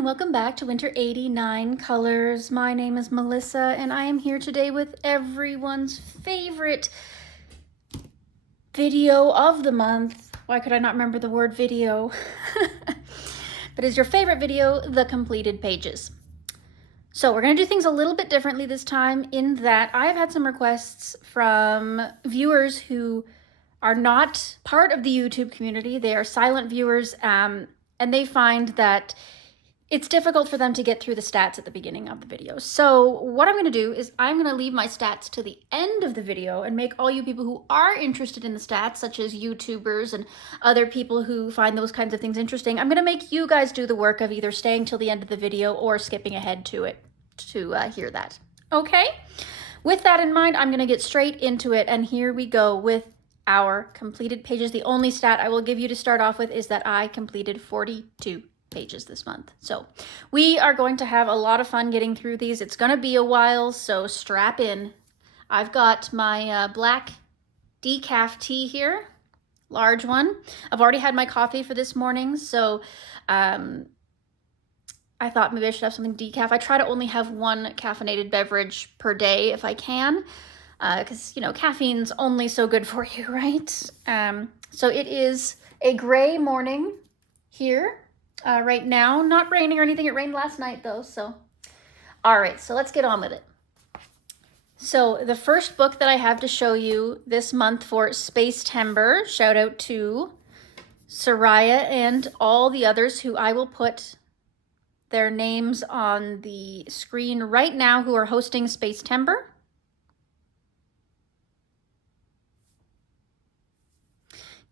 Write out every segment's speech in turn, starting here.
and welcome back to Winter 89 Colors. My name is Melissa and I am here today with everyone's favorite video of the month. Why could I not remember the word video? But is your favorite video, the completed pages. So we're going to do things a little bit differently this time in that I've had some requests from viewers who are not part of the YouTube community. They are silent viewers and they find that it's difficult for them to get through the stats at the beginning of the video. So what I'm going to do is I'm going to leave my stats to the end of the video and make all you people who are interested in the stats, such as YouTubers and other people who find those kinds of things interesting, I'm going to make you guys do the work of either staying till the end of the video or skipping ahead to it to hear that. Okay? With that in mind, I'm going to get straight into it, and here we go with our completed pages. The only stat I will give you to start off with is that I completed 42 pages this month. So we are going to have a lot of fun getting through these. It's going to be a while, so strap in. I've got my black decaf tea here, large one. I've already had my coffee for this morning, so I thought maybe I should have something decaf. I try to only have one caffeinated beverage per day if I can, because, you know, caffeine's only so good for you, right? So it is a gray morning here. Right now, not raining or anything. It rained last night though, so. All right, so let's get on with it. So the first book that I have to show you this month for September, shout out to Soraya and all the others who I will put their names on the screen right now who are hosting September.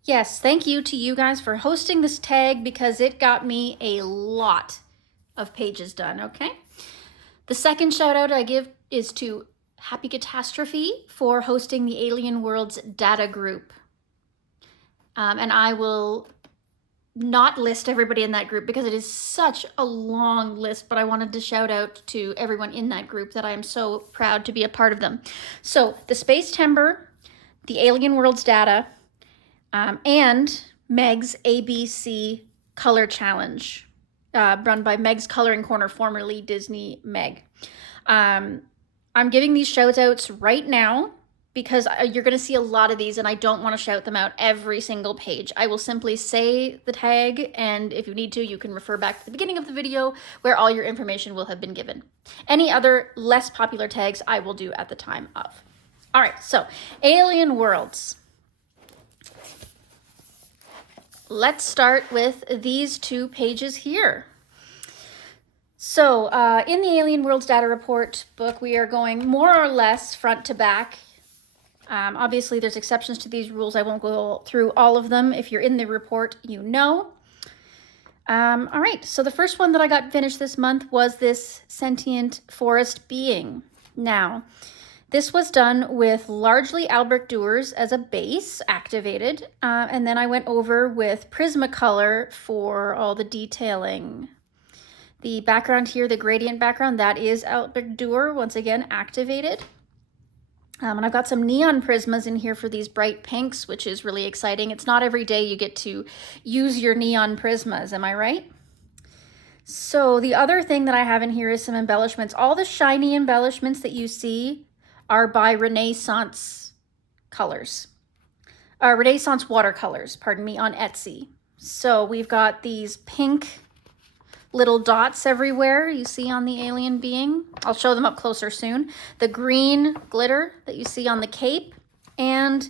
Yes, thank you to you guys for hosting this tag because it got me a lot of pages done, okay? The second shout out I give is to Happy Catastrophe for hosting the Alien Worlds data group. And I will not list everybody in that group because it is such a long list, but I wanted to shout out to everyone in that group that I am so proud to be a part of them. So the September, the Alien Worlds data, and Meg's ABC Color Challenge, run by Meg's Coloring Corner, formerly Disney Meg. I'm giving these shout outs right now because you're going to see a lot of these and I don't want to shout them out every single page. I will simply say the tag, and if you need to, you can refer back to the beginning of the video where all your information will have been given. Any other less popular tags I will do at the time of. All right, so Alien Worlds. Let's start with these two pages here. So in the Alien Worlds Data Report book, we are going more or less front to back. Obviously, there's exceptions to these rules. I won't go through all of them. If you're in the report, you know. All right, so the first one that I got finished this month was this sentient forest being. Now, this was done with largely Albrecht Dürer as a base, activated, and then I went over with Prismacolor for all the detailing. The background here, the gradient background, that is Albrecht Dürer, once again, activated. And I've got some neon prismas in here for these bright pinks, which is really exciting. It's not every day you get to use your neon prismas, am I right? So the other thing that I have in here is some embellishments. All the shiny embellishments that you see are by Renaissance Colors, Renaissance Watercolors, pardon me, on Etsy. So we've got these pink little dots everywhere you see on the alien being. I'll show them up closer soon. The green glitter that you see on the cape and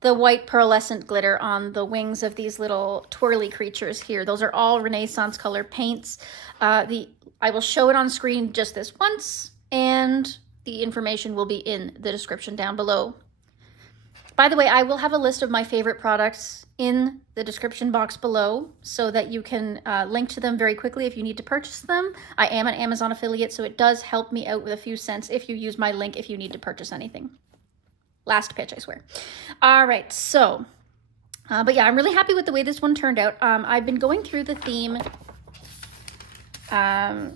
the white pearlescent glitter on the wings of these little twirly creatures here. Those are all Renaissance color paints. I will show it on screen just this once, and the information will be in the description down below. By the way, I will have a list of my favorite products in the description box below so that you can link to them very quickly if you need to purchase them. I am an Amazon affiliate, so it does help me out with a few cents if you use my link if you need to purchase anything. Last pitch, I swear. All right, so, but yeah, I'm really happy with the way this one turned out. I've been going through the theme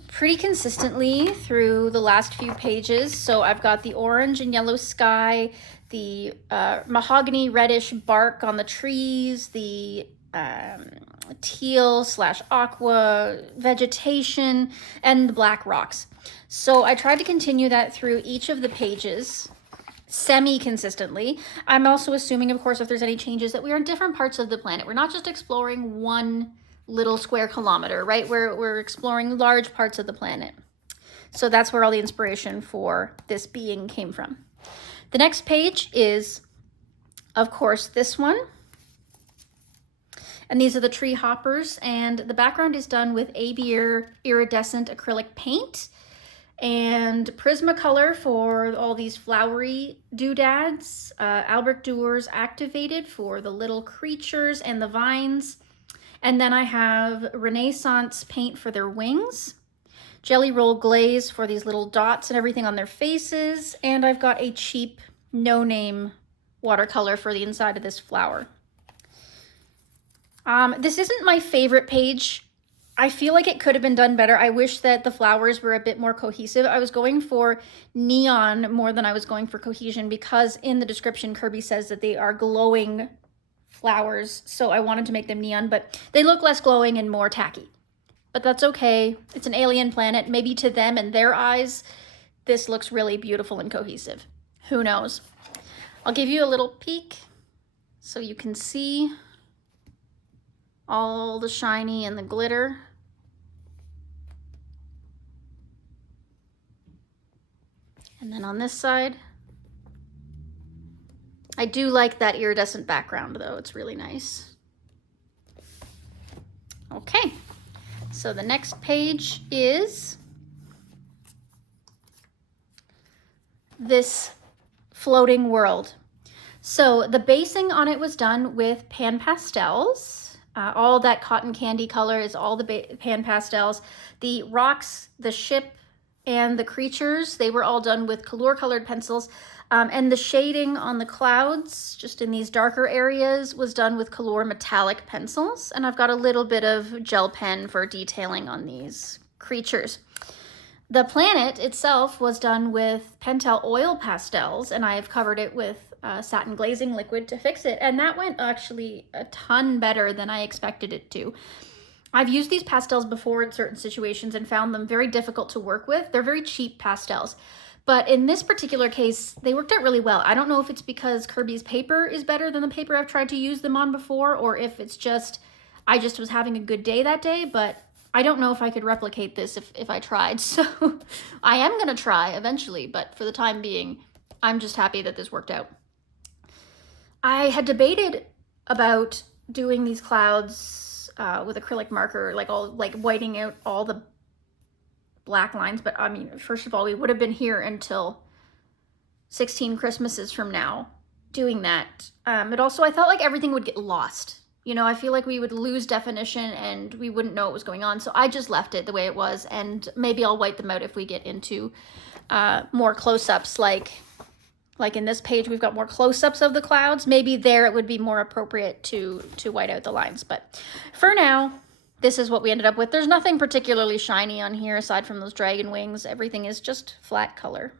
pretty consistently through the last few pages. So I've got the orange and yellow sky, the mahogany reddish bark on the trees, the teal / aqua, vegetation, and the black rocks. So I tried to continue that through each of the pages semi-consistently. I'm also assuming, of course, if there's any changes, that we are in different parts of the planet. We're not just exploring one little square kilometer, right? We're exploring large parts of the planet. So that's where all the inspiration for this being came from. The next page is, of course, this one. And these are the tree hoppers, and the background is done with Abier iridescent acrylic paint and Prismacolor for all these flowery doodads, Albrecht Dürer activated for the little creatures and the vines. And then I have Renaissance paint for their wings, Jelly Roll glaze for these little dots and everything on their faces, and I've got a cheap no-name watercolor for the inside of this flower. This isn't my favorite page. I feel like it could have been done better. I wish that the flowers were a bit more cohesive. I was going for neon more than I was going for cohesion because in the description, Kirby says that they are glowing flowers. So I wanted to make them neon, but they look less glowing and more tacky. But that's okay. It's an alien planet. Maybe to them and their eyes, this looks really beautiful and cohesive. Who knows? I'll give you a little peek so you can see all the shiny and the glitter. And then on this side, I do like that iridescent background though, it's really nice. Okay, so the next page is this floating world. So the basing on it was done with pan pastels. All that cotton candy color is all the pan pastels. The rocks, the ship, and the creatures, they were all done with color colored pencils. And the shading on the clouds, just in these darker areas, was done with color metallic pencils. And I've got a little bit of gel pen for detailing on these creatures. The planet itself was done with Pentel oil pastels, and I've covered it with satin glazing liquid to fix it, and that went actually a ton better than I expected it to. I've used these pastels before in certain situations and found them very difficult to work with. They're very cheap pastels, but in this particular case, they worked out really well. I don't know if it's because Kirby's paper is better than the paper I've tried to use them on before, or if it's just, I just was having a good day that day, but I don't know if I could replicate this if I tried, so I am gonna try eventually, but for the time being, I'm just happy that this worked out. I had debated about doing these clouds with acrylic marker, like whiting out all the black lines, but I mean, first of all, we would have been here until 16 Christmases from now doing that. But also I felt like everything would get lost. You know, I feel like we would lose definition and we wouldn't know what was going on. So I just left it the way it was, and maybe I'll white them out if we get into more close-ups. Like in this page, we've got more close-ups of the clouds. Maybe there it would be more appropriate to white out the lines. But for now, this is what we ended up with. There's nothing particularly shiny on here aside from those dragon wings. Everything is just flat color.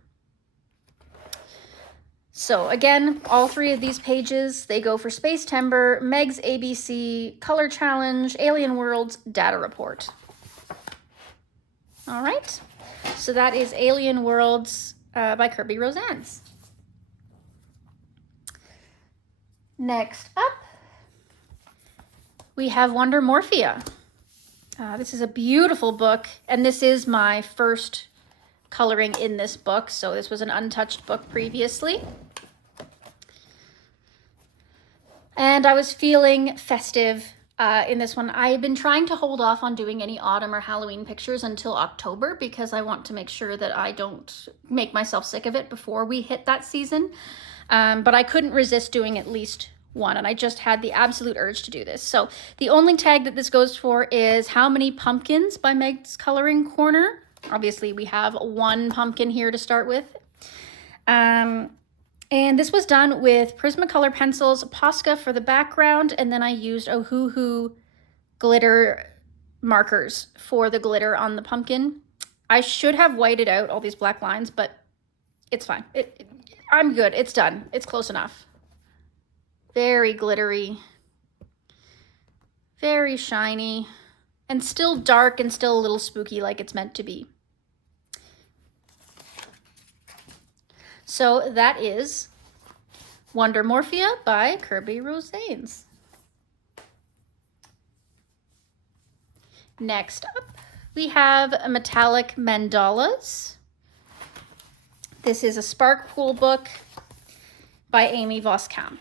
So again, all three of these pages, they go for Space Timber, Meg's ABC, Color Challenge, Alien Worlds, Data Report. All right, so that is Alien Worlds by Kirby Rosannes. Next up, we have Wondermorphia. This is a beautiful book, and this is my first coloring in this book, so this was an untouched book previously. And I was feeling festive in this one. I've been trying to hold off on doing any autumn or Halloween pictures until October because I want to make sure that I don't make myself sick of it before we hit that season. But I couldn't resist doing at least one, and I just had the absolute urge to do this. So the only tag that this goes for is How Many Pumpkins by Meg's Coloring Corner. Obviously, we have one pumpkin here to start with. And this was done with Prismacolor pencils, Posca for the background, and then I used Ohuhu glitter markers for the glitter on the pumpkin. I should have whited out all these black lines, but it's fine. I'm good. It's done. It's close enough. Very glittery. Very shiny and still dark and still a little spooky like it's meant to be. So that is Wondermorphia by Kirby Rosanes. Next up, we have Metallic Mandalas. This is a Spark Pool book by Amy Voskamp.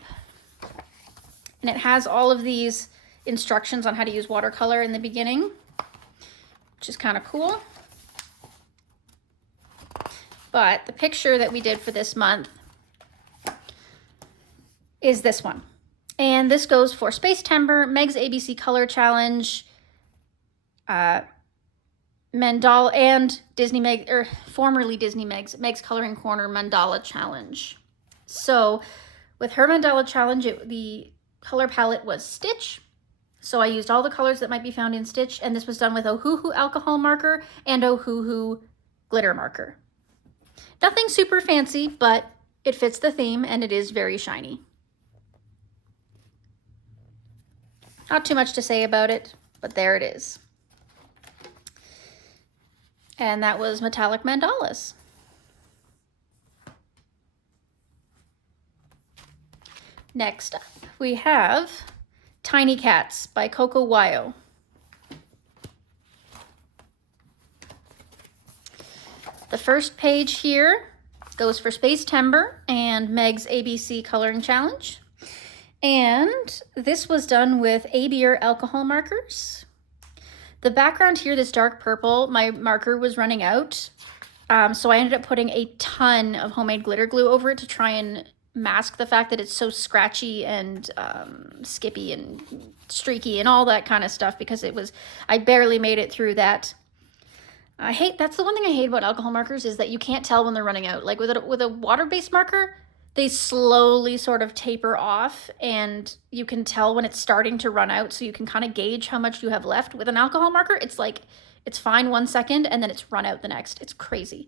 And it has all of these instructions on how to use watercolor in the beginning, which is kind of cool. But the picture that we did for this month is this one. And this goes for Space Timber, Meg's ABC Color Challenge, Mandala, and Disney Meg, or formerly Disney Meg's Coloring Corner Mandala Challenge. So with her Mandala Challenge, the color palette was Stitch. So I used all the colors that might be found in Stitch, and this was done with Ohuhu alcohol marker and Ohuhu glitter marker. Nothing super fancy, but it fits the theme and it is very shiny. Not too much to say about it, but there it is. And that was Metallic Mandalas. Next up, we have Tiny Cats by Coco Wyo. The first page here goes for Space Timber and Meg's ABC Coloring Challenge. And this was done with A-Beer alcohol markers. The background here, this dark purple, my marker was running out. So I ended up putting a ton of homemade glitter glue over it to try and mask the fact that it's so scratchy and skippy and streaky and all that kind of stuff, because I barely made it through that. That's the one thing I hate about alcohol markers, is that you can't tell when they're running out. Like with a water-based marker, they slowly sort of taper off and you can tell when it's starting to run out, so you can kind of gauge how much you have left. With an alcohol marker, it's like, it's fine 1 second and then it's run out the next. It's crazy.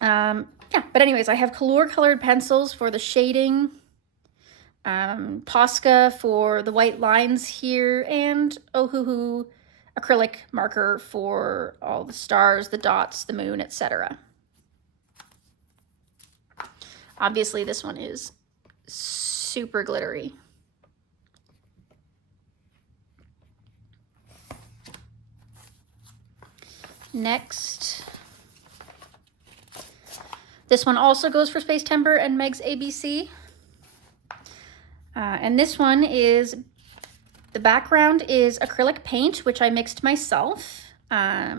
Yeah, but anyways, I have Color colored pencils for the shading, Posca for the white lines here, and Ohuhu acrylic marker for all the stars, the dots, the moon, etc. Obviously, this one is super glittery. Next, this one also goes for Space Timber and Meg's ABC. And this one is, the background is acrylic paint, which I mixed myself. I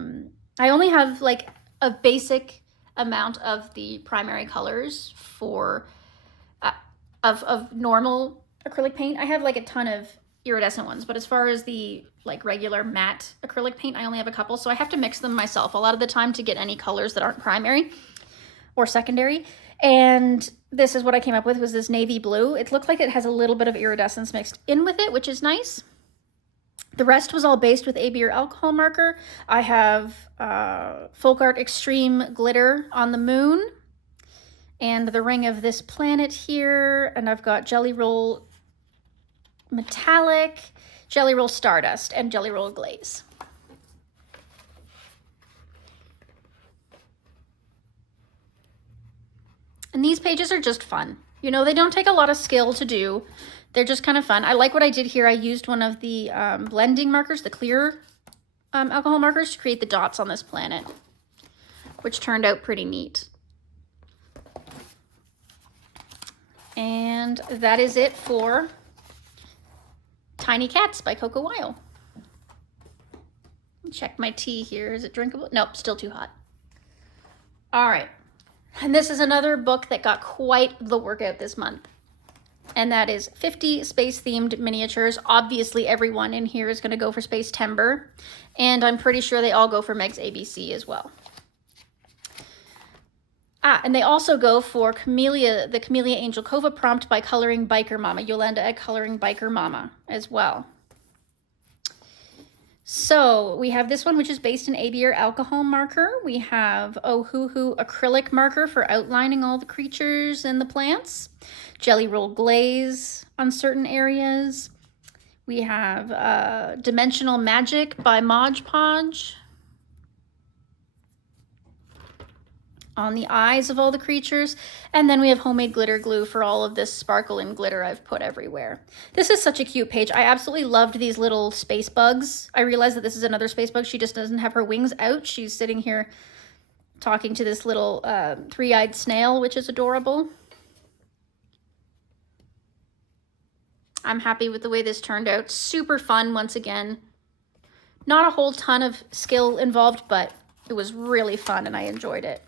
only have like a basic amount of the primary colors for of normal acrylic paint. I have like a ton of iridescent ones, but as far as the like regular matte acrylic paint, I only have a couple, so I have to mix them myself a lot of the time to get any colors that aren't primary or secondary. And this is what I came up with, was this navy blue. It looked like it has a little bit of iridescence mixed in with it, which is nice. The rest was all based with A-Beer alcohol marker. I have Folk Art Extreme glitter on the moon and the ring of this planet here. And I've got Jelly Roll Metallic, Jelly Roll Stardust, and Jelly Roll Glaze. And these pages are just fun. You know, they don't take a lot of skill to do. They're just kind of fun. I like what I did here. I used one of the blending markers, the clear alcohol markers, to create the dots on this planet, which turned out pretty neat. And that is it for Tiny Cats by Coco Wyo. Check my tea here. Is it drinkable? Nope, still too hot. All right. And this is another book that got quite the workout this month. And that is 50 space-themed miniatures. Obviously, everyone in here is going to go for Space Timber. And I'm pretty sure they all go for Meg's ABC as well. And they also go for Camellia, the Camellia Angel Kova prompt by Coloring Biker Mama, Yolanda at Coloring Biker Mama as well. So we have this one, which is based in A-Beer alcohol marker. We have Ohuhu acrylic marker for outlining all the creatures and the plants. Jelly Roll Glaze on certain areas. We have Dimensional Magic by Mod Podge on the eyes of all the creatures. And then we have homemade glitter glue for all of this sparkle and glitter I've put everywhere. This is such a cute page. I absolutely loved these little space bugs. I realized that this is another space bug. She just doesn't have her wings out. She's sitting here talking to this little three-eyed snail, which is adorable. I'm happy with the way this turned out. Super fun once again. Not a whole ton of skill involved, but it was really fun and I enjoyed it.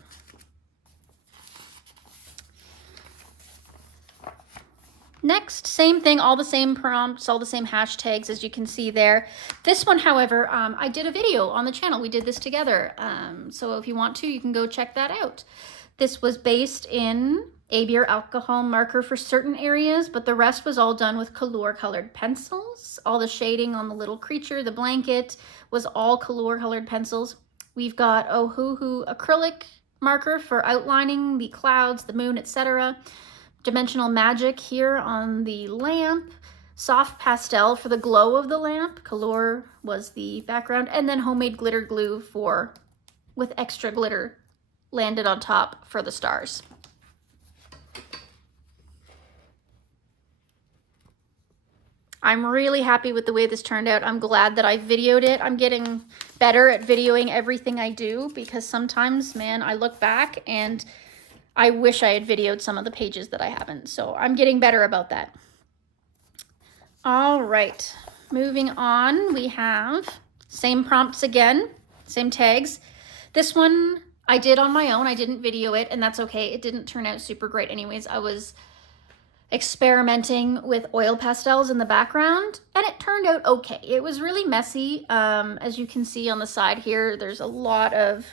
Next, same thing, all the same prompts, all the same hashtags as you can see there. This one, however, I did a video on the channel. We did this together. So if you want to, you can go check that out. This was based in a beer alcohol marker for certain areas, but the rest was all done with color colored pencils. All the shading on the little creature, the blanket, was all color colored pencils. We've got Ohuhu acrylic marker for outlining the clouds, the moon, etc. Dimensional Magic here on the lamp, soft pastel for the glow of the lamp, color was the background, and then homemade glitter glue with extra glitter landed on top for the stars. I'm really happy with the way this turned out. I'm glad that I videoed it. I'm getting better at videoing everything I do because sometimes, man, I look back and I wish I had videoed some of the pages that I haven't. So I'm getting better about that. All right, moving on. We have same prompts again, same tags. This one I did on my own. I didn't video it, and that's okay. It didn't turn out super great anyways. I was experimenting with oil pastels in the background, and it turned out okay. It was really messy. As you can see on the side here, there's a lot of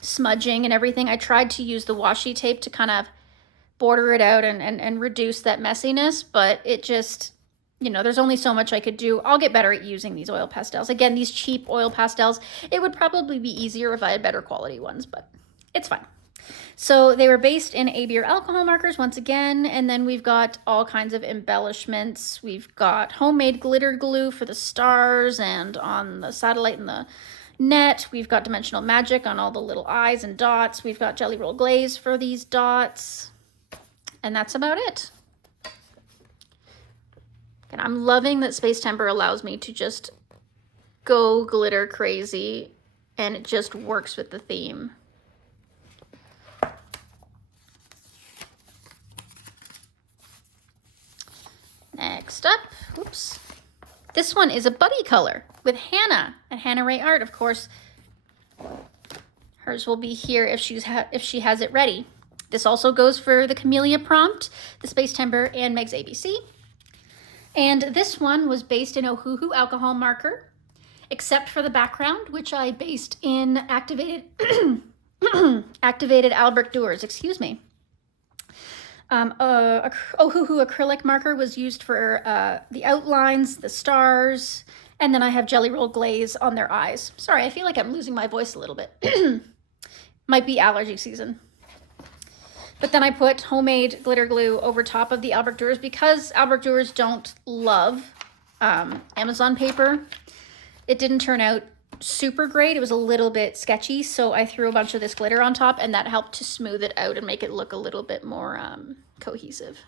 smudging and everything. I tried to use the washi tape to kind of border it out and reduce that messiness, but it just, you know, there's only so much I could do. I'll get better at using these oil pastels. Again, these cheap oil pastels, it would probably be easier if I had better quality ones, but it's fine. So they were based in a beer alcohol markers once again, and then we've got all kinds of embellishments. We've got homemade glitter glue for the stars and on the satellite and the net. We've got Dimensional Magic on all the little eyes and dots. We've got Jelly Roll Glaze for these dots. And that's about it. And I'm loving that Space Temper allows me to just go glitter crazy and it just works with the theme. Next up, oops. This one is a buddy color with Hannah at Hannah Ray Art. Of course, hers will be here if she has it ready. This also goes for the Camellia prompt, the Space Timber, and Meg's ABC. And this one was based in Ohuhu alcohol marker, except for the background, which I based in activated Albrecht Dürer, excuse me. Ohuhu acrylic marker was used for the outlines, the stars, and then I have Jelly Roll Glaze on their eyes. Sorry, I feel like I'm losing my voice a little bit. Might be allergy season. But then I put homemade glitter glue over top of the Albrecht Dürers because Albrecht Dürers don't love Amazon paper. It didn't turn out super great. It was a little bit sketchy, so I threw a bunch of this glitter on top, and that helped to smooth it out and make it look a little bit more cohesive.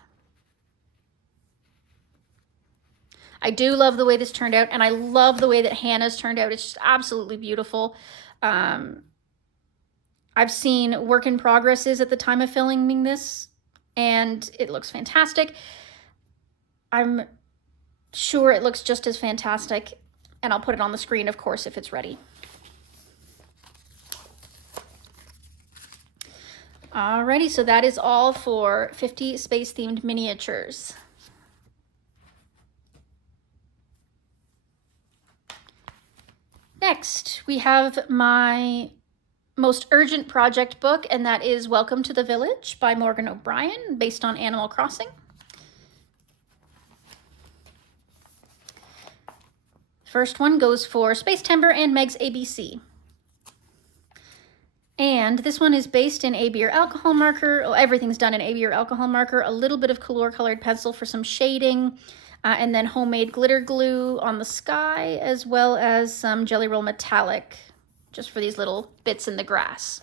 I do love the way this turned out, and I love the way that Hannah's turned out. It's just absolutely beautiful. I've seen work in progresses at the time of filming this, and it looks fantastic. I'm sure it looks just as fantastic, and I'll put it on the screen, of course, if it's ready. Alrighty, so that is all for 50 space-themed miniatures. Next, we have my most urgent project book, and that is Welcome to the Village by Morgan O'Brien, based on Animal Crossing. First one goes for Space Timber and Meg's ABC. And this one is based in a beer alcohol marker. Oh, everything's done in a beer alcohol marker, a little bit of color colored pencil for some shading, And then homemade glitter glue on the sky, as well as some Jelly Roll Metallic, just for these little bits in the grass.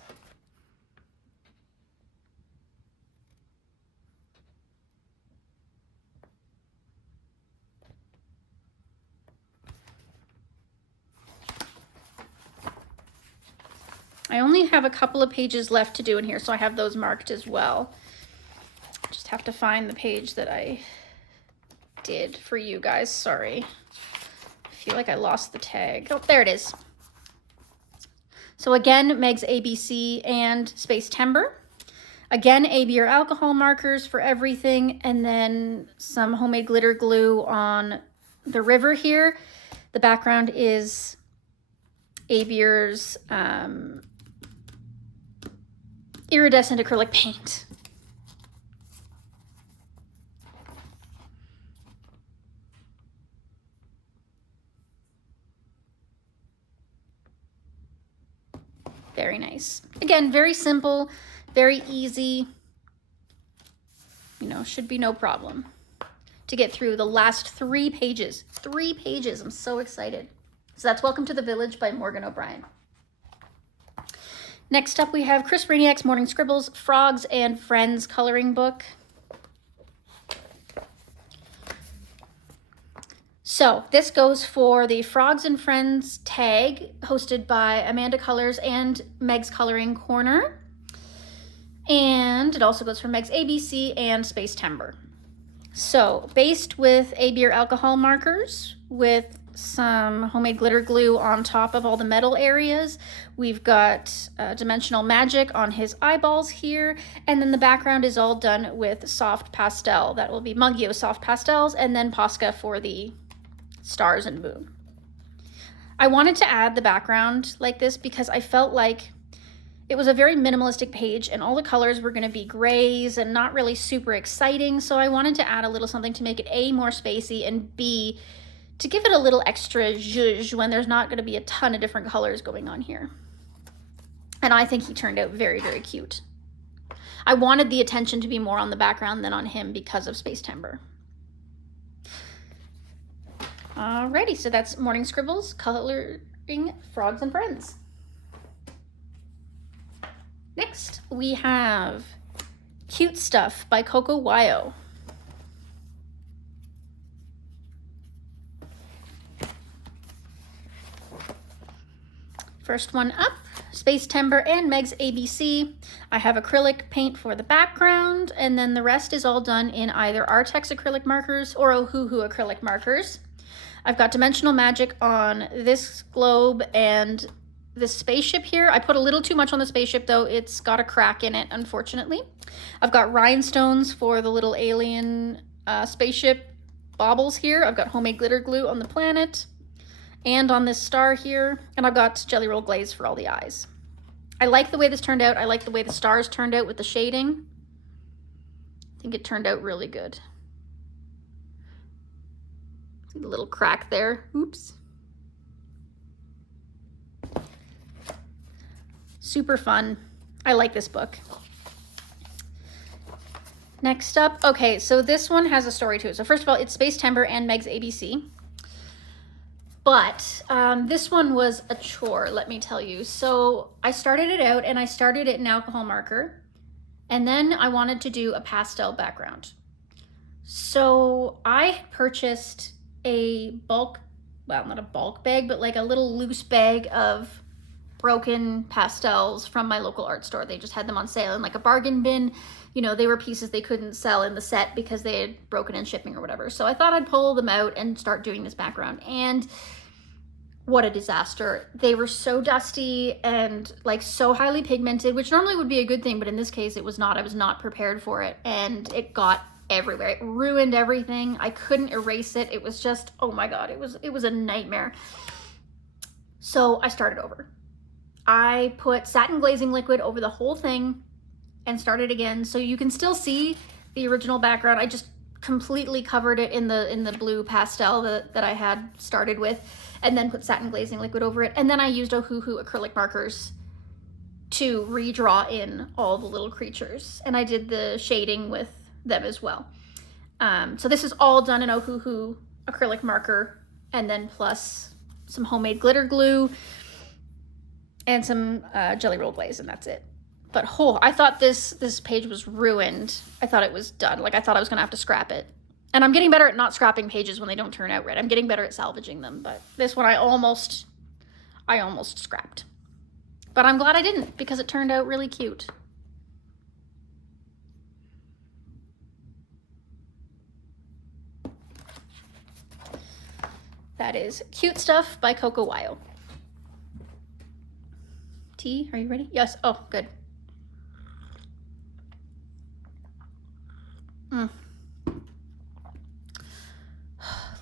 I only have a couple of pages left to do in here, so I have those marked as well. Just have to find the page that I did for you guys. Sorry. I feel like I lost the tag. Oh, there it is. So again, Meg's ABC and Space Timber. Again, AB or alcohol markers for everything, and then some homemade glitter glue on the river here. The background is Abier's iridescent acrylic paint. Very nice. Again, very simple, very easy. You know, should be no problem to get through the last 3 pages. 3 pages. I'm so excited. So that's Welcome to the Village by Morgan O'Brien. Next up, we have Chris Brainiac's Morning Scribbles, Frogs and Friends coloring book. So this goes for the Frogs and Friends tag, hosted by Amanda Colors and Meg's Coloring Corner. And it also goes for Meg's ABC and Space Timber. So based with AB or alcohol markers with some homemade glitter glue on top of all the metal areas. We've got dimensional magic on his eyeballs here, and then the background is all done with soft pastel. That will be Mugio soft pastels, and then Posca for the stars and moon. I wanted to add the background like this because I felt like it was a very minimalistic page and all the colors were going to be grays and not really super exciting, so I wanted to add a little something to make it A, more spacey, and B, to give it a little extra zhuzh when there's not going to be a ton of different colors going on here. And I think he turned out very, very cute. I wanted the attention to be more on the background than on him because of Space Timber. Alrighty, so that's Morning Scribbles, Coloring Frogs and Friends. Next, we have Cute Stuff by Coco Wyo. First one up, Space Timber and Meg's ABC. I have acrylic paint for the background, and then the rest is all done in either Artex acrylic markers or Ohuhu acrylic markers. I've got dimensional magic on this globe and this spaceship here. I put a little too much on the spaceship though. It's got a crack in it, unfortunately. I've got rhinestones for the little alien spaceship baubles here. I've got homemade glitter glue on the planet and on this star here. And I've got Jelly Roll glaze for all the eyes. I like the way this turned out. I like the way the stars turned out with the shading. I think it turned out really good. See the little crack there. Oops. Super fun. I like this book. Next up, okay, so this one has a story to it. So first of all, it's Space Timber and Meg's ABC. But this one was a chore, let me tell you. So I started it out and I started it in alcohol marker. And then I wanted to do a pastel background. So I purchased a bulk, well, not a bulk bag, but like a little loose bag of broken pastels from my local art store. They just had them on sale in like a bargain bin. You know, they were pieces they couldn't sell in the set because they had broken in shipping or whatever. So I thought I'd pull them out and start doing this background. And what a disaster. They were so dusty and like so highly pigmented, which normally would be a good thing, but in this case it was not. I was not prepared for it, and it got everywhere. It ruined everything. I couldn't erase it. It was just, oh my God, it was a nightmare. So I started over. I put satin glazing liquid over the whole thing and started again. So you can still see the original background. I just completely covered it in the blue pastel that I had started with, and then put satin glazing liquid over it. And then I used Ohuhu acrylic markers to redraw in all the little creatures. And I did the shading with them as well. So this is all done in Ohuhu acrylic marker, and then plus some homemade glitter glue and some Jelly Roll glaze, and that's it. But I thought this page was ruined. I thought it was done. Like, I thought I was gonna have to scrap it. And I'm getting better at not scrapping pages when they don't turn out right. I'm getting better at salvaging them, but this one I almost scrapped. But I'm glad I didn't, because it turned out really cute. That is Cute Stuff by Coco Wyo. Tea, are you ready? Yes, oh, good.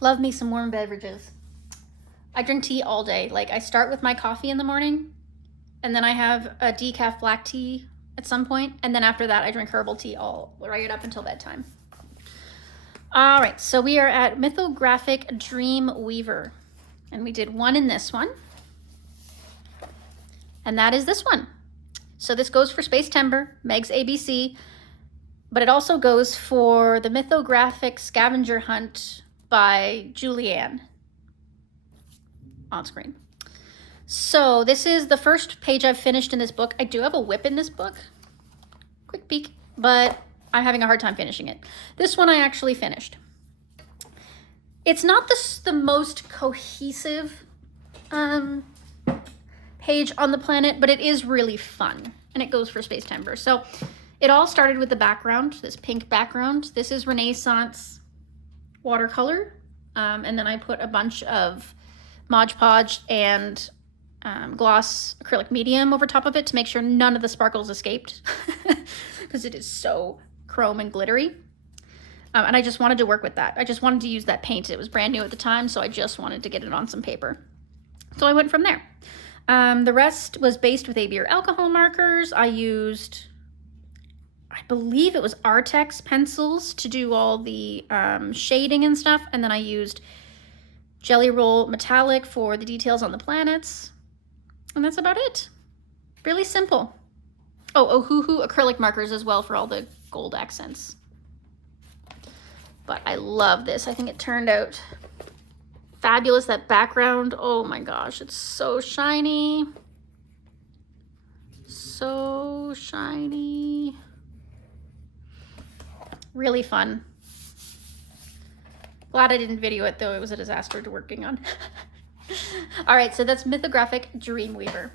Love me some warm beverages. I drink tea all day. Like, I start with my coffee in the morning, and then I have a decaf black tea at some point, and then after that I drink herbal tea right up until bedtime. All right, so we are at Mythographic Dream Weaver, and we did one in this one, and that is this one. So this goes for Space Timber, Meg's ABC, but it also goes for the Mythographic Scavenger Hunt by Julianne on screen. So this is the first page I've finished in this book. I do have a whip in this book, quick peek, but I'm having a hard time finishing it. This one I actually finished. It's not the most cohesive page on the planet, but it is really fun, and it goes for Space Timber. So it all started with the background, this pink background. This is Renaissance watercolor, and then I put a bunch of Mod Podge and gloss acrylic medium over top of it to make sure none of the sparkles escaped, because it is so chrome and glittery. And I just wanted to work with that. I just wanted to use that paint. It was brand new at the time, so I just wanted to get it on some paper. So I went from there. The rest was based with AB or alcohol markers. I used, I believe it was Artex pencils to do all the shading and stuff. And then I used Jelly Roll Metallic for the details on the planets. And that's about it. Really simple. Oh, Ohuhu acrylic markers as well for all the gold accents. But I love this. I think it turned out fabulous. That background, oh my gosh, it's so shiny. So shiny. Really fun. Glad I didn't video it though. It was a disaster to working on. All right, so that's Mythographic Dreamweaver.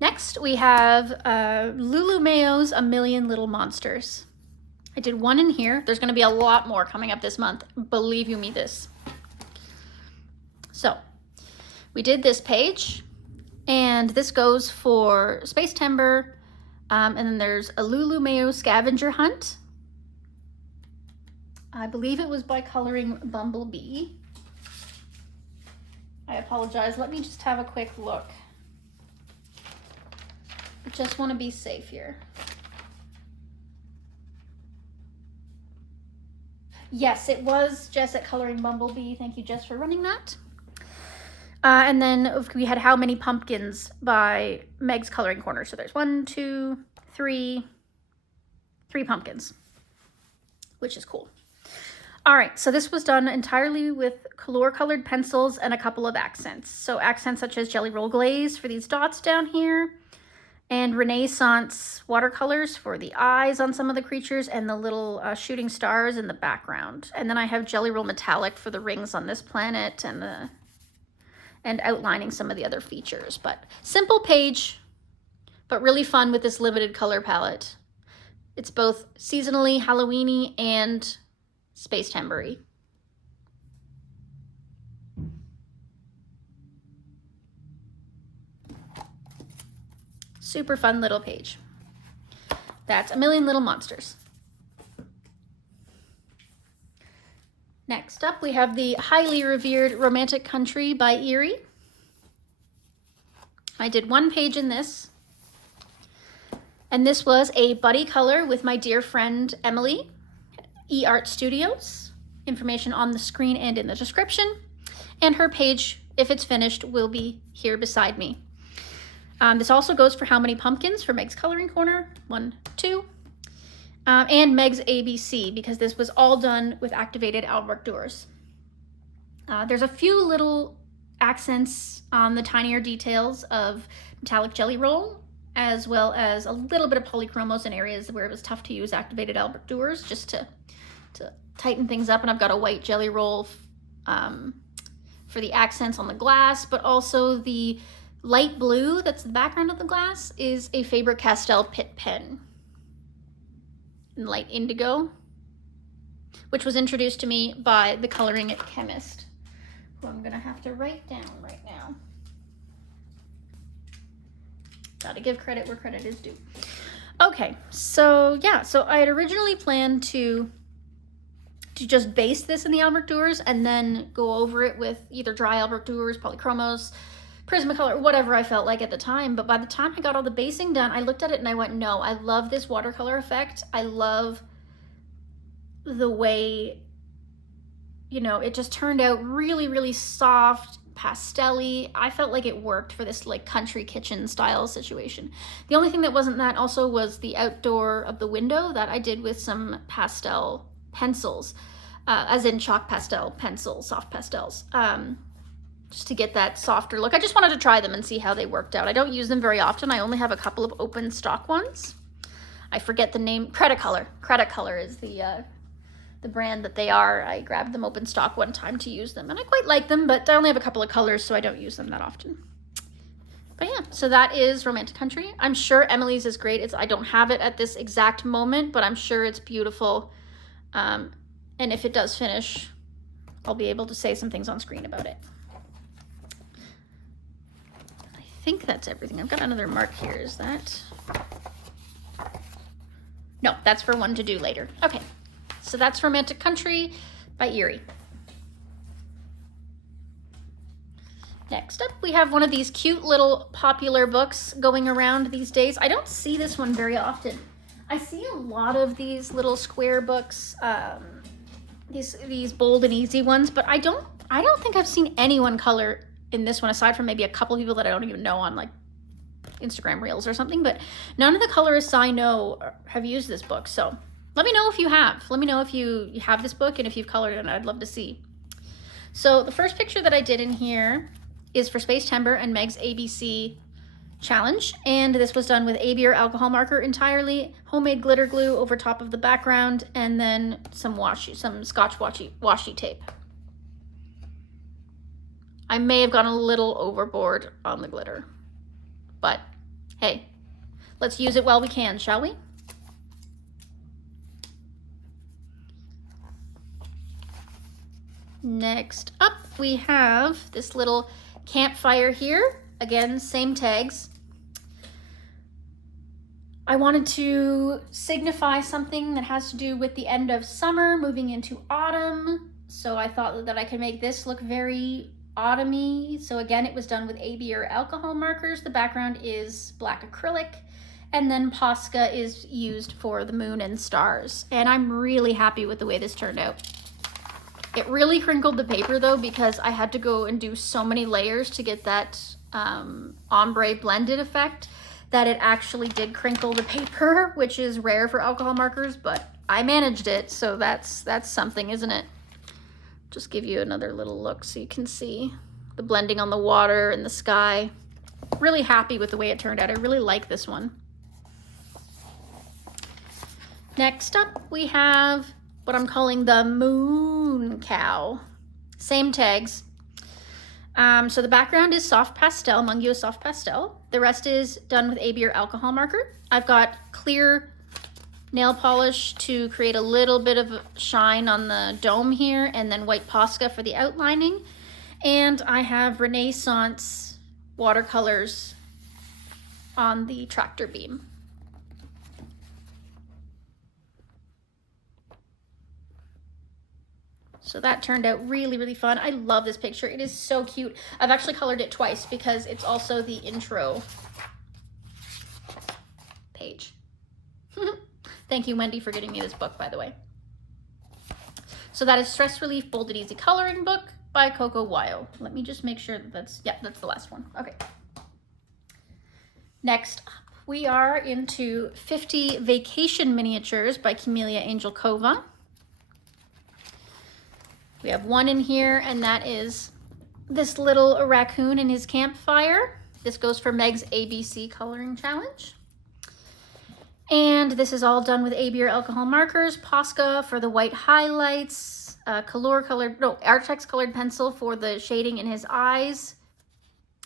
Next, we have Lulu Mayo's A Million Little Monsters. I did one in here. There's going to be a lot more coming up this month. Believe you me this. So, we did this page, and this goes for Space Timber, and then there's a Lulu Mayo Scavenger Hunt. I believe it was by Coloring Bumblebee. I apologize. Let me just have a quick look. I just want to be safe here. Yes, it was Jess at Coloring Bumblebee. Thank you, Jess, for running that. And then we had How Many Pumpkins by Meg's Coloring Corner. So there's 1, 2, 3 pumpkins, which is cool. All right, so this was done entirely with colored pencils and a couple of accents. So accents such as Jelly Roll Glaze for these dots down here, and Renaissance watercolors for the eyes on some of the creatures and the little shooting stars in the background. And then I have Jelly Roll Metallic for the rings on this planet and outlining some of the other features. But simple page, but really fun with this limited color palette. It's both seasonally Halloween-y and Space Timber-y. Super fun little page. That's A Million Little Monsters. Next up, we have the highly revered Romantic Country by Eerie. I did one page in this, and this was a buddy color with my dear friend Emily, eArt Studios. Information on the screen and in the description. And her page, if it's finished, will be here beside me. This also goes for How Many Pumpkins for Meg's Coloring Corner. 1, 2. and Meg's ABC, because this was all done with activated albrechtures. There's a few little accents on the tinier details of metallic jelly roll, as well as a little bit of polychromos in areas where it was tough to use activated albrechtures, just to tighten things up. And I've got a white jelly roll for the accents on the glass, but also the light blue that's the background of the glass is a Faber-Castell Pitt pen in light indigo, which was introduced to me by the coloring chemist, who I'm gonna have to write down right now. Gotta give credit where credit is due. Okay, so yeah, so I had originally planned to just base this in the albrechtures and then go over it with either dry albrechtures, polychromos, Prismacolor, whatever I felt like at the time. But by the time I got all the basing done, I looked at it and I went, no, I love this watercolor effect. I love the way, you know, it just turned out really, really soft, pastel-y. I felt like it worked for this like country kitchen style situation. The only thing that wasn't that also was the outdoor of the window that I did with some pastel pencils, as in chalk pastel pencils, soft pastels, just to get that softer look. I just wanted to try them and see how they worked out. I don't use them very often. I only have a couple of open stock ones. I forget the name. Cretacolor is the brand that they are. I grabbed them open stock one time to use them, and I quite like them, but I only have a couple of colors, so I don't use them that often. But yeah, so that is Romantic Country. I'm sure Emily's is great. I don't have it at this exact moment, but I'm sure it's beautiful. And if it does finish, I'll be able to say some things on screen about it. I think that's everything. I've got another mark here. Is that? No, that's for one to do later. Okay, so that's Romantic Country by Erie. Next up, we have one of these cute little popular books going around these days. I don't see this one very often. I see a lot of these little square books, these bold and easy ones, but I don't think I've seen anyone color in this one, aside from maybe a couple people that I don't even know on like Instagram Reels or something, but none of the colorists I know have used this book. So let me know if you have. Let me know if you have this book and if you've colored it, and I'd love to see. So the first picture that I did in here is for Space Timber and Meg's ABC challenge, and this was done with a beer alcohol marker entirely, homemade glitter glue over top of the background, and then some Scotch washi tape. I may have gone a little overboard on the glitter, but hey, let's use it while we can, shall we? Next up, we have this little campfire here. Again, same tags. I wanted to signify something that has to do with the end of summer, moving into autumn. So I thought that I could make this look very autumny. So again, it was done with AB or alcohol markers. The background is black acrylic. And then Posca is used for the moon and stars. And I'm really happy with the way this turned out. It really crinkled the paper though, because I had to go and do so many layers to get that ombre blended effect that it actually did crinkle the paper, which is rare for alcohol markers, but I managed it, so that's something, isn't it? Just give you another little look so you can see the blending on the water and the sky. Really happy with the way it turned out. I really like this one. Next up, we have what I'm calling the moon cow. Same tags. So the background is soft pastel, Mungyo soft pastel. The rest is done with AB or alcohol marker. I've got clear nail polish to create a little bit of shine on the dome here, and then white Posca for the outlining. And I have Renaissance watercolors on the tractor beam. So that turned out really, really fun. I love this picture. It is so cute. I've actually colored it twice because it's also the intro page. Thank you, Wendy, for getting me this book, by the way. So that is Stress Relief Bold and Easy Coloring Book by Coco Weil. Let me just make sure that that's the last one. Okay. Next up, We are into 50 Vacation Miniatures by Camellia Angelkova. We have one in here, and that is this little raccoon in his campfire. This goes for Meg's ABC Coloring Challenge. And this is all done with AB or alcohol markers, Posca for the white highlights, Artex colored pencil for the shading in his eyes,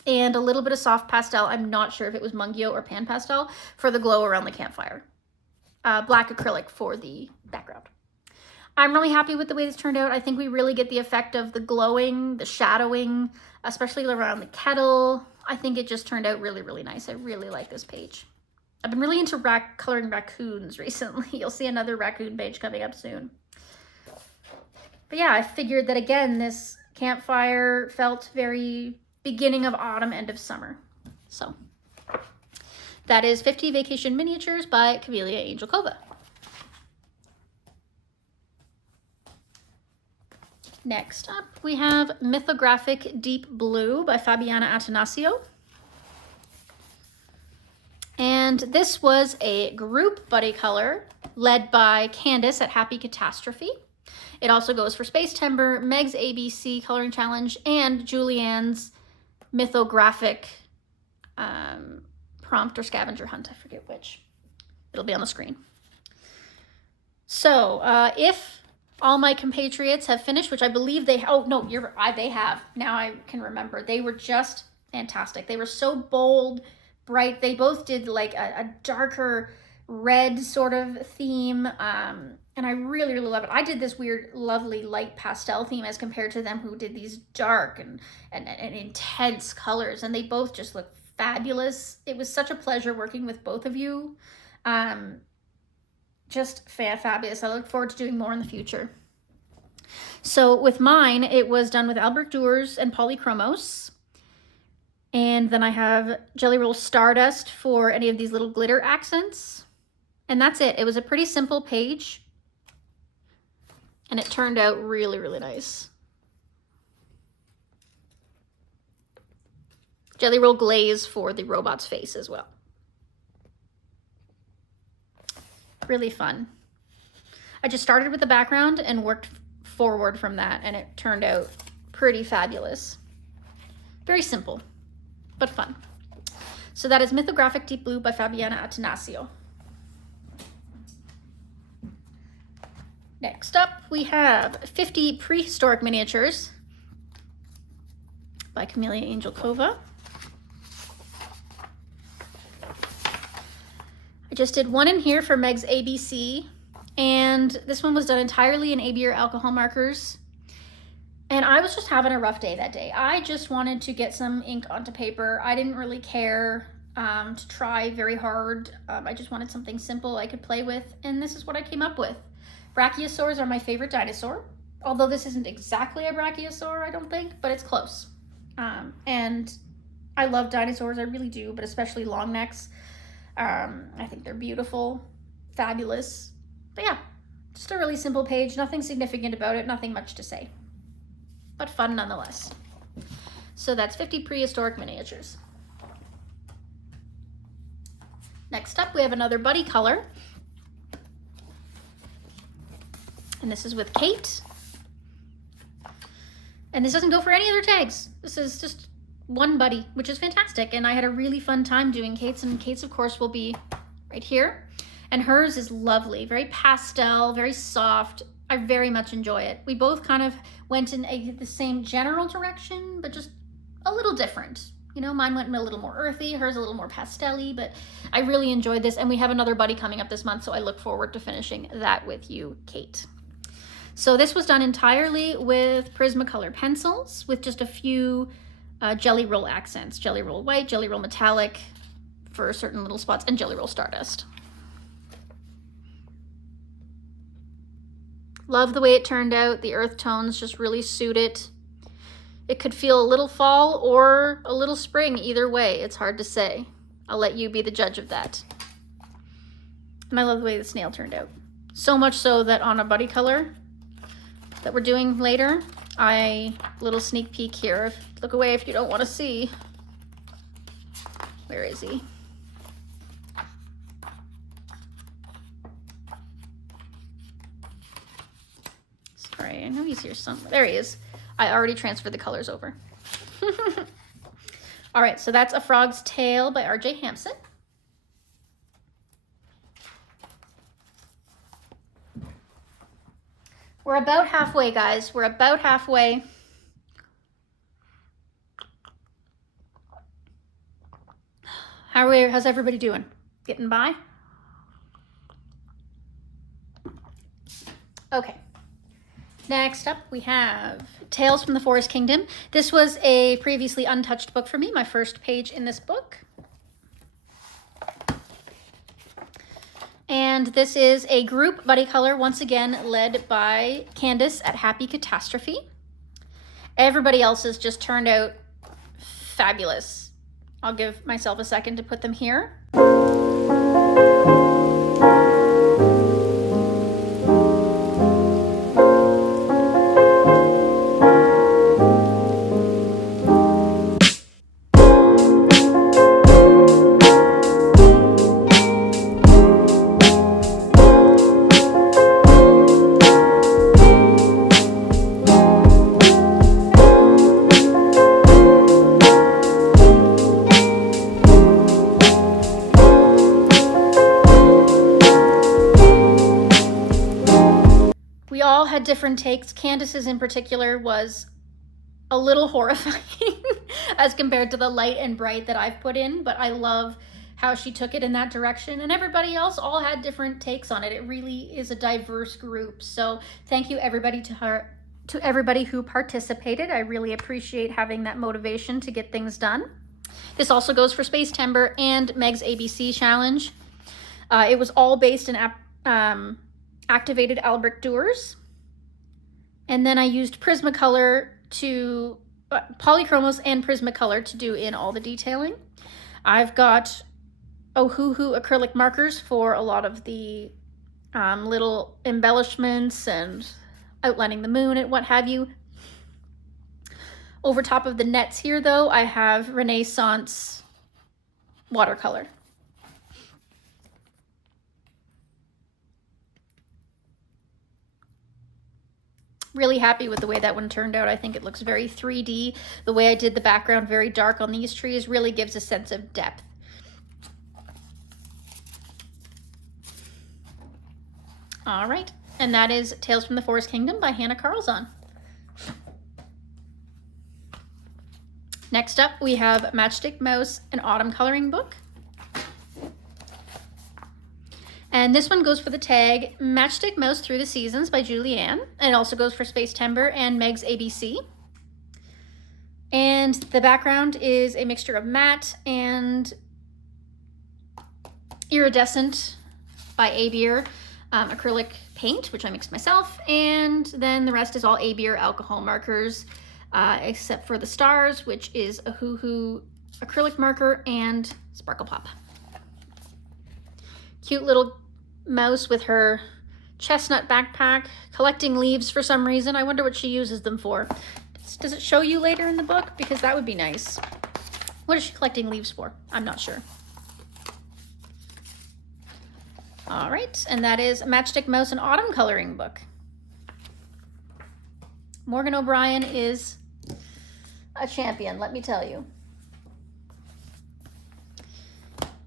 and a little bit of soft pastel. I'm not sure if it was Mungyo or Pan Pastel for the glow around the campfire. Black acrylic for the background. I'm really happy with the way this turned out. I think we really get the effect of the glowing, the shadowing, especially around the kettle. I think it just turned out really, really nice. I really like this page. I've been really into coloring raccoons recently. You'll see another raccoon page coming up soon. But yeah, I figured that again, this campfire felt very beginning of autumn, end of summer. So that is 50 Vacation Miniatures by Camellia Angelkova. Next up, we have Mythographic Deep Blue by Fabiana Attanasio. And this was a group buddy color led by Candace at Happy Catastrophe. It also goes for Space Timber, Meg's ABC Coloring Challenge, and Julianne's Mythographic Prompt or Scavenger Hunt. I forget which. It'll be on the screen. So if all my compatriots have finished, which I believe they, oh no, they have. Now I can remember. They were just fantastic. They were so bold, bright. They both did like a darker red sort of theme. And I really, really love it. I did this weird, lovely light pastel theme as compared to them who did these dark and intense colors. And they both just look fabulous. It was such a pleasure working with both of you. Just fabulous. I look forward to doing more in the future. So with mine, it was done with Albrecht Dürer and Polychromos. And then I have Jelly Roll Stardust for any of these little glitter accents. And that's it. It was a pretty simple page. And it turned out really, really nice. Jelly Roll Glaze for the robot's face as well. Really fun. I just started with the background and worked forward from that, and it turned out pretty fabulous. Very simple, but fun. So that is Mythographic Deep Blue by Fabiana Attanasio. Next up, we have 50 Prehistoric Miniatures by Camellia Angelkova. I just did one in here for Meg's ABC, and this one was done entirely in AB or alcohol markers. And I was just having a rough day that day. I just wanted to get some ink onto paper. I didn't really care to try very hard. I just wanted something simple I could play with, and this is what I came up with. Brachiosaurs are my favorite dinosaur, although this isn't exactly a brachiosaur, I don't think, but it's close. And I love dinosaurs, I really do, but especially long necks. I think they're beautiful, fabulous. But yeah, just a really simple page, nothing significant about it, nothing much to say, but fun nonetheless. So that's 50 Prehistoric Miniatures. Next up, we have another buddy color. And this is with Kate. And this doesn't go for any other tags. This is just one buddy, which is fantastic. And I had a really fun time doing Kate's, and Kate's, of course, will be right here. And hers is lovely, very pastel, very soft. I very much enjoy it. We both kind of went in the same general direction, but just a little different. You know, mine went a little more earthy, hers a little more pastel-y, but I really enjoyed this. And we have another buddy coming up this month, so I look forward to finishing that with you, Kate. So this was done entirely with Prismacolor pencils with just a few Jelly Roll accents. Jelly Roll White, Jelly Roll Metallic for certain little spots, and Jelly Roll Stardust. Love the way it turned out. The earth tones just really suit it. It could feel a little fall or a little spring, either way. It's hard to say. I'll let you be the judge of that. And I love the way the snail turned out. So much so that on a buddy color that we're doing later, little sneak peek here. Look away if you don't want to see. Where is he? Sorry, I know he's here somewhere. There he is. I already transferred the colors over. All right, so that's A Frog's Tale by R.J. Hampson. We're about halfway, guys. We're about halfway. How's everybody doing? Getting by? Okay. Next up, we have Tales from the Forest Kingdom. This was a previously untouched book for me, my first page in this book. And this is a group buddy color, once again, led by Candace at Happy Catastrophe. Everybody else's just turned out fabulous. I'll give myself a second to put them here. Had different takes. Candace's in particular was a little horrifying as compared to the light and bright that I've put in, but I love how she took it in that direction, and everybody else all had different takes on it. It really is a diverse group. So thank you everybody to everybody who participated. I really appreciate having that motivation to get things done. This also goes for Space Timber and Meg's ABC challenge. It was all based in activated Albrecht Dürer. And then I used Prismacolor to, Polychromos and Prismacolor to do in all the detailing. I've got Ohuhu acrylic markers for a lot of the little embellishments and outlining the moon and what have you. Over top of the nets here, though, I have Renaissance watercolor. Really happy with the way that one turned out. I think it looks very 3D. The way I did the background very dark on these trees really gives a sense of depth. All right, and that is Tales from the Forest Kingdom by Hannah Karlzon. Next up, we have Matchstick Mouse, an autumn coloring book. And this one goes for the tag Matchstick Mouse Through the Seasons by Julianne. And it also goes for Space Timber and Meg's ABC. And the background is a mixture of matte and iridescent by Abier acrylic paint, which I mixed myself. And then the rest is all Abier alcohol markers, except for the stars, which is a Hoo-Hoo acrylic marker and Sparkle Pop. Cute little mouse with her chestnut backpack, collecting leaves for some reason. I wonder what she uses them for. Does it show you later in the book? Because that would be nice. What is she collecting leaves for? I'm not sure. All right, and that is Matchstick Mouse, an autumn coloring book. Morgan O'Brien is a champion, let me tell you.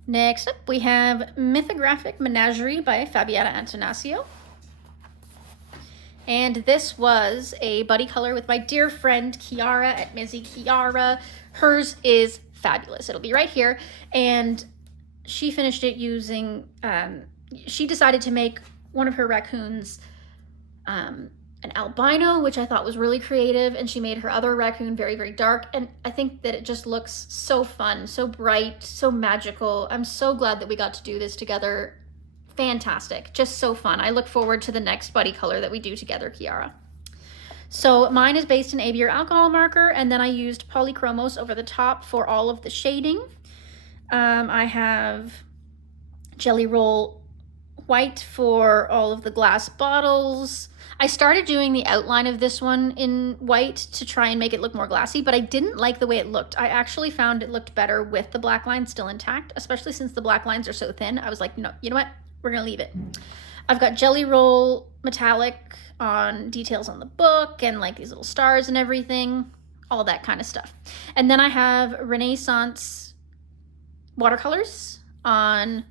Next up, we have Mythographic Menagerie by Fabiana Antonaccio. And this was a buddy color with my dear friend Kiara at Mizzy Kiara. Hers is fabulous. It'll be right here. And she finished it using, she decided to make one of her raccoons an albino, which I thought was really creative, and she made her other raccoon very, very dark, and I think that it just looks so fun, so bright, so magical. I'm so glad that we got to do this together. Fantastic, just so fun. I look forward to the next buddy color that we do together, Kiara. So mine is based in Abier alcohol marker, and then I used Polychromos over the top for all of the shading. I have Jelly Roll White for all of the glass bottles. I started doing the outline of this one in white to try and make it look more glassy, but I didn't like the way it looked. I actually found it looked better with the black lines still intact, especially since the black lines are so thin. I was like, no, you know what? We're gonna leave it. I've got Jelly Roll metallic on details on the book and like these little stars and everything, all that kind of stuff. And then I have Renaissance watercolors on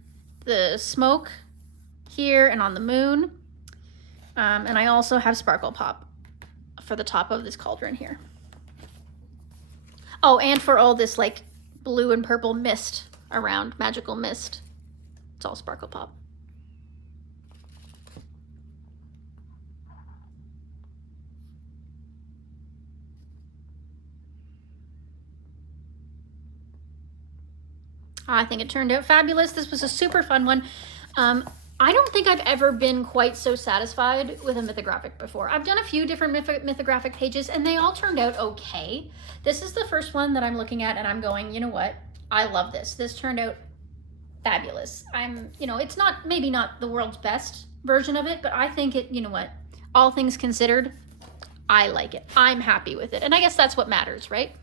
the smoke here and on the moon. And I also have Sparkle Pop for the top of this cauldron here. Oh, and for all this like blue and purple mist around, magical mist. It's all Sparkle Pop. I think it turned out fabulous. This was a super fun one. I don't think I've ever been quite so satisfied with a mythographic before. I've done a few different mythographic pages and they all turned out okay. This is the first one that I'm looking at and I'm going, you know what? I love this. This turned out fabulous. It's not, maybe not the world's best version of it, but I think it, you know what? All things considered, I like it. I'm happy with it. And I guess that's what matters, right?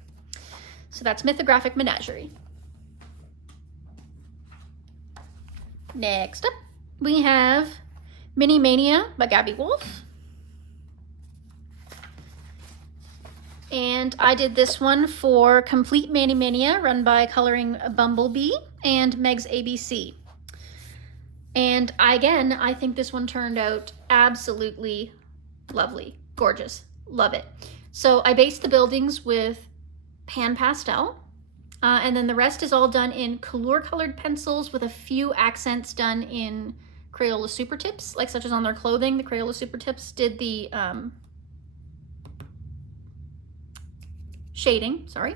So that's Mythographic Menagerie. Next up, we have Mini Mania by Gabby Wolf. And I did this one for Complete Mani Mania, run by Coloring Bumblebee and Meg's ABC. And again, I think this one turned out absolutely lovely, gorgeous, love it. So I based the buildings with pan pastel. And then the rest is all done in Couleur colored pencils with a few accents done in Crayola Super Tips, like such as on their clothing. The Crayola Super Tips did the shading, sorry.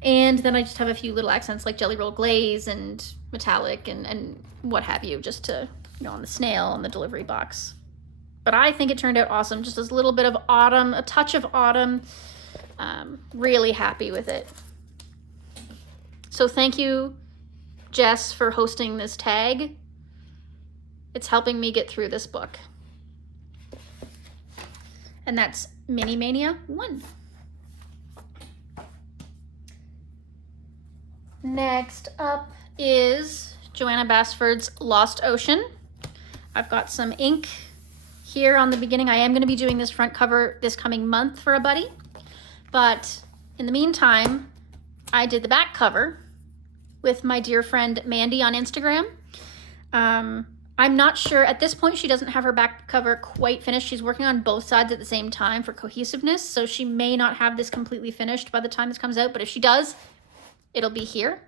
And then I just have a few little accents like Jelly Roll Glaze and metallic and what have you, just to, on the snail on the delivery box. But I think it turned out awesome. Just a little bit of autumn, a touch of autumn. Really happy with it. So thank you, Jess, for hosting this tag. It's helping me get through this book. And that's Mini Mania 1. Next up is Joanna Basford's Lost Ocean. I've got some ink here on the beginning. I am going to be doing this front cover this coming month for a buddy. But in the meantime, I did the back cover with my dear friend Mandy on Instagram. I'm not sure, at this point she doesn't have her back cover quite finished. She's working on both sides at the same time for cohesiveness, so she may not have this completely finished by the time this comes out, but if she does, it'll be here.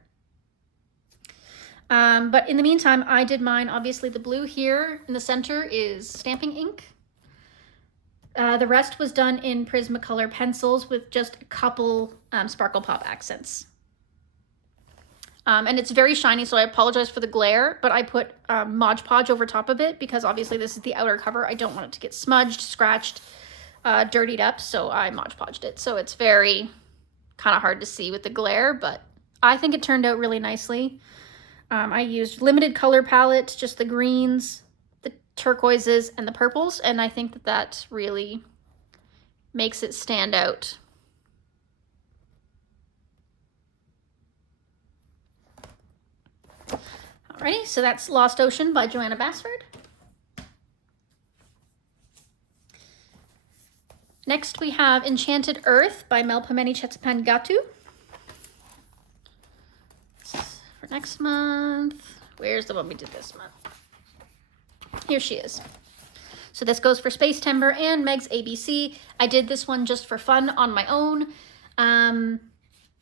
But in the meantime, I did mine. Obviously the blue here in the center is stamping ink. The rest was done in Prismacolor pencils with just a couple Sparkle Pop accents. And it's very shiny, so I apologize for the glare, but I put Mod Podge over top of it because obviously this is the outer cover. I don't want it to get smudged, scratched, dirtied up, so I Mod Podged it. So it's very kind of hard to see with the glare, but I think it turned out really nicely. I used limited color palette, just the greens, the turquoises, and the purples, and I think that that really makes it stand out. Alrighty, so that's Lost Ocean by Joanna Basford. Next we have Enchanted Earth by Melpomene Chetsapan-Gatu. For next month, where's the one we did this month? Here she is. So this goes for Space Timber and Meg's ABC. I did this one just for fun on my own, and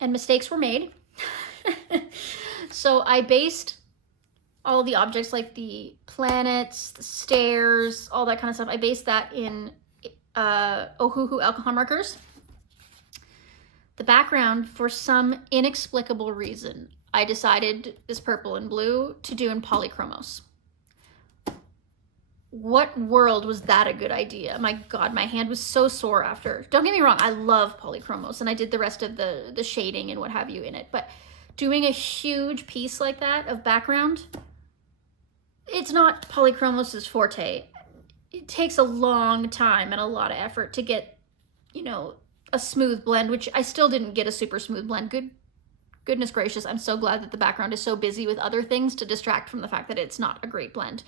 mistakes were made. So I based all the objects like the planets, the stairs, all that kind of stuff. I based that in Ohuhu alcohol markers. The background, for some inexplicable reason, I decided this purple and blue to do in polychromos. What world was that a good idea? My God, my hand was so sore after. Don't get me wrong, I love polychromos and I did the rest of the shading and what have you in it, but doing a huge piece like that of background, it's not polychromos' forte. It takes a long time and a lot of effort to get, a smooth blend, which I still didn't get a super smooth blend. Goodness gracious, I'm so glad that the background is so busy with other things to distract from the fact that it's not a great blend.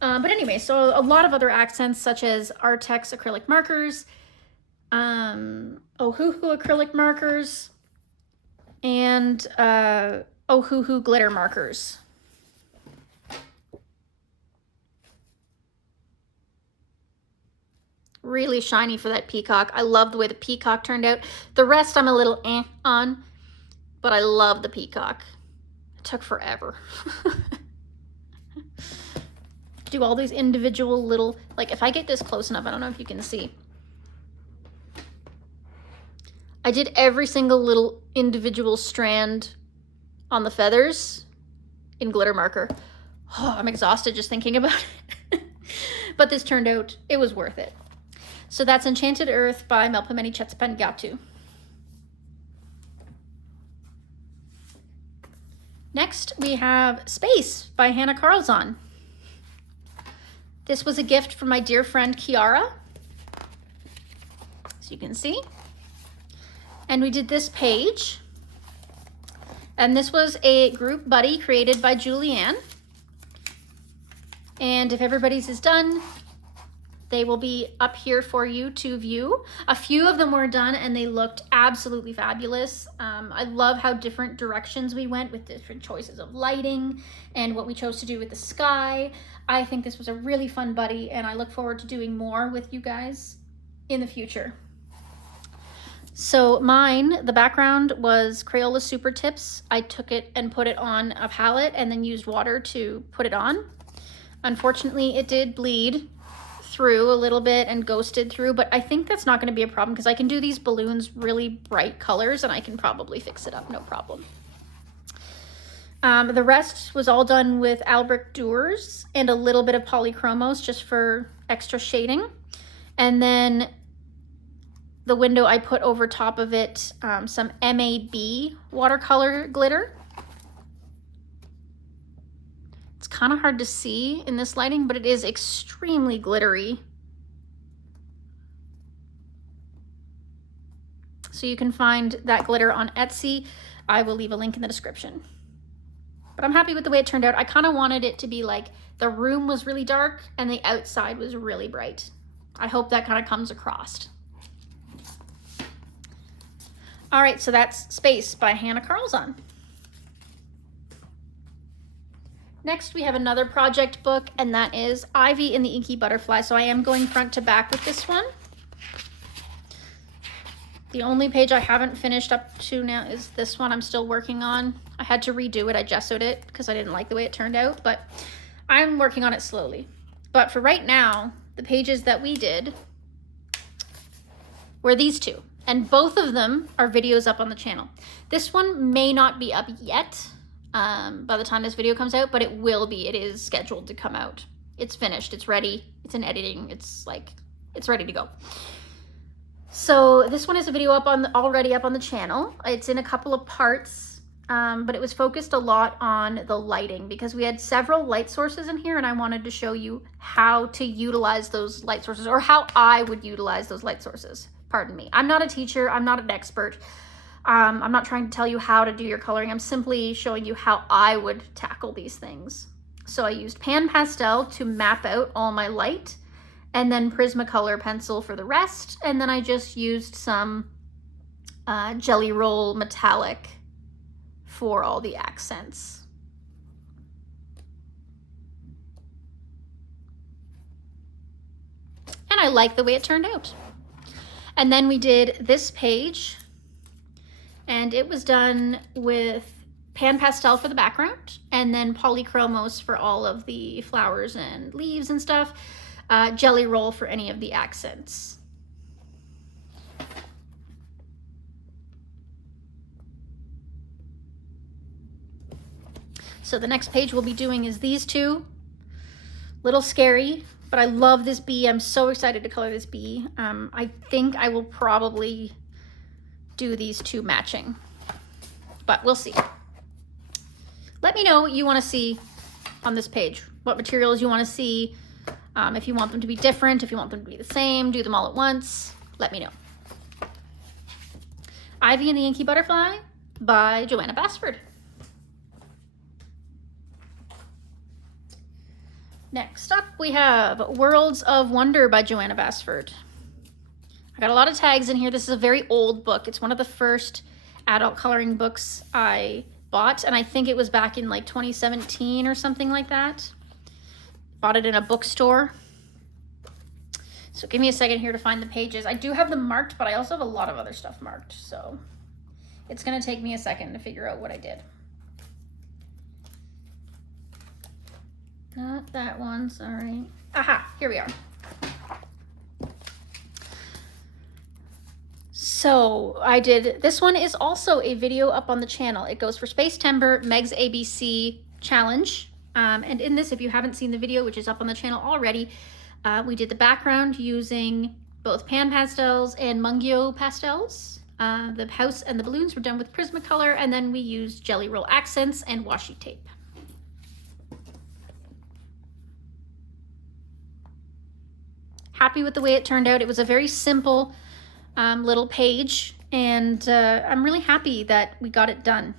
But anyway, so a lot of other accents such as Artex acrylic markers, Ohuhu acrylic markers, and Ohuhu glitter markers. Really shiny for that peacock. I love the way the peacock turned out. The rest I'm a little on, but I love the peacock. It took forever. Do all these individual little, like if I get this close enough, I don't know if you can see. I did every single little individual strand on the feathers in glitter marker. Oh, I'm exhausted just thinking about it. But this turned out, it was worth it. So that's Enchanted Earth by Melpomene Chetspengatu. Next, we have Space by Hannah Karlzon. This was a gift from my dear friend Kiara, as you can see. And we did this page. And this was a group buddy created by Julianne. And if everybody's is done, they will be up here for you to view. A few of them were done and they looked absolutely fabulous. I love how different directions we went with different choices of lighting and what we chose to do with the sky. I think this was a really fun buddy and I look forward to doing more with you guys in the future. So mine, the background was Crayola Super Tips. I took it and put it on a palette and then used water to put it on. Unfortunately, it did bleed through a little bit and ghosted through, but I think that's not going to be a problem because I can do these balloons really bright colors and I can probably fix it up, no problem. The rest was all done with Albrecht Dürer and a little bit of polychromos just for extra shading. And then the window I put over top of it some MAB watercolor glitter. It's kind of hard to see in this lighting, but it is extremely glittery. So you can find that glitter on Etsy. I will leave a link in the description. But I'm happy with the way it turned out. I kind of wanted it to be like the room was really dark and the outside was really bright. I hope that kind of comes across. All right, so that's Space by Hannah Karlzon. Next, we have another project book, and that is Ivy and the Inky Butterfly. So I am going front to back with this one. The only page I haven't finished up to now is this one I'm still working on. I had to redo it. I gessoed it because I didn't like the way it turned out, but I'm working on it slowly. But for right now, the pages that we did were these two, and both of them are videos up on the channel. This one may not be up yet by the time this video comes out, but it will be. It is scheduled to come out. It's finished, it's ready, it's in editing, it's ready to go. So this one is a video already up on the channel. It's in a couple of parts, but it was focused a lot on the lighting because we had several light sources in here and I wanted to show you how to utilize those light sources, or how I would utilize those light sources. Pardon me. I'm not a teacher, I'm not an expert. I'm not trying to tell you how to do your coloring. I'm simply showing you how I would tackle these things. So I used pan pastel to map out all my light, and then Prismacolor pencil for the rest. And then I just used some Jelly Roll metallic for all the accents. And I like the way it turned out. And then we did this page, and it was done with pan pastel for the background, and then polychromos for all of the flowers and leaves and stuff, Jelly Roll for any of the accents. So the next page we'll be doing is these two. Little scary, but I love this bee. I'm so excited to color this bee. I think I will probably do these two matching, but we'll see. Let me know what you want to see on this page, what materials you want to see, if you want them to be different, if you want them to be the same, do them all at once, let me know. Ivy and the Inky Butterfly by Joanna Basford. Next up, we have Worlds of Wonder by Joanna Basford. I got a lot of tags in here. This is a very old book. It's one of the first adult coloring books I bought, and I think it was back in like 2017 or something like that. Bought it in a bookstore. So give me a second here to find the pages. I do have them marked, but I also have a lot of other stuff marked, so it's gonna take me a second to figure out what I did. Not that one, sorry. Aha, here we are. So I did, this one is also a video up on the channel. It goes for Space Timber, Meg's ABC Challenge. And in this, if you haven't seen the video, which is up on the channel already, we did the background using both pan pastels and Mungyo pastels. The house and the balloons were done with Prismacolor, and then we used Jelly Roll accents and washi tape. Happy with the way it turned out. It was a very simple little page, and I'm really happy that we got it done.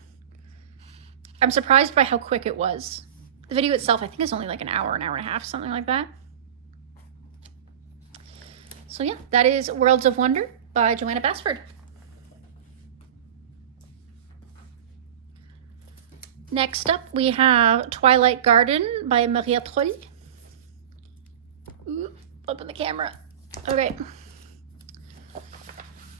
I'm surprised by how quick it was. The video itself, I think, is only like an hour and a half, something like that. So yeah, that is Worlds of Wonder by Joanna Basford. Next up, we have Twilight Garden by Maria Troll. Ooh, open the camera. Okay.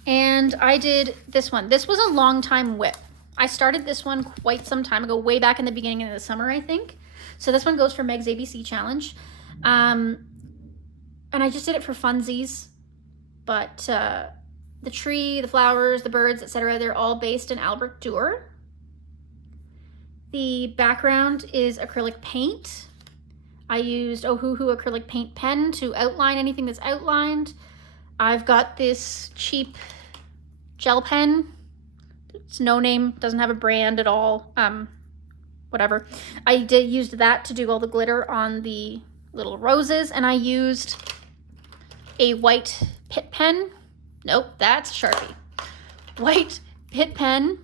And I did this one. This was a long time whip. I started this one quite some time ago, way back in the beginning of the summer, I think. So this one goes for Meg's ABC Challenge. And I just did it for funsies. But the tree, the flowers, the birds, etc., they're all based in Albrecht Dürer. The background is acrylic paint. I used Ohuhu acrylic paint pen to outline anything that's outlined. I've got this cheap gel pen. It's no name, doesn't have a brand at all. Whatever. I used that to do all the glitter on the little roses, and I used a white Pitt pen. Nope, that's Sharpie. White Pitt pen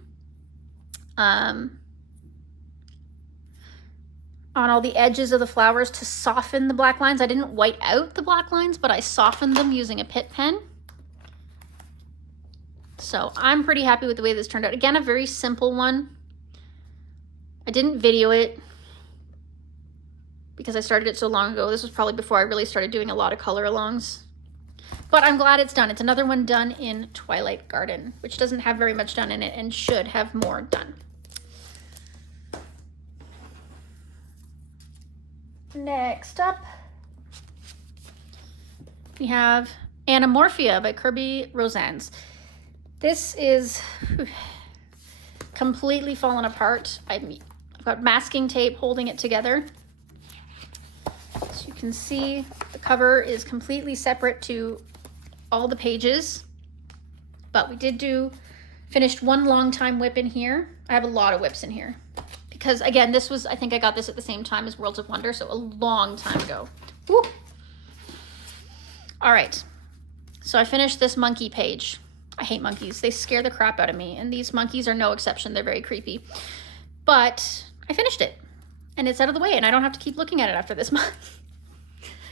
on all the edges of the flowers to soften the black lines. I didn't white out the black lines, but I softened them using a Pitt pen. So I'm pretty happy with the way this turned out. Again, a very simple one. I didn't video it because I started it so long ago. This was probably before I really started doing a lot of color alongs. But I'm glad it's done. It's another one done in Twilight Garden, which doesn't have very much done in it and should have more done. Next up, we have Animorphia by Kirby Rosans. This is completely fallen apart. I've got masking tape holding it together. As you can see, the cover is completely separate to all the pages, but we did finished one long time whip in here. I have a lot of whips in here. Because again, this was, I think I got this at the same time as Worlds of Wonder, so a long time ago. Woo. All right, so I finished this monkey page. I hate monkeys. They scare the crap out of me, and these monkeys are no exception. They're very creepy. But I finished it, and it's out of the way, and I don't have to keep looking at it after this month.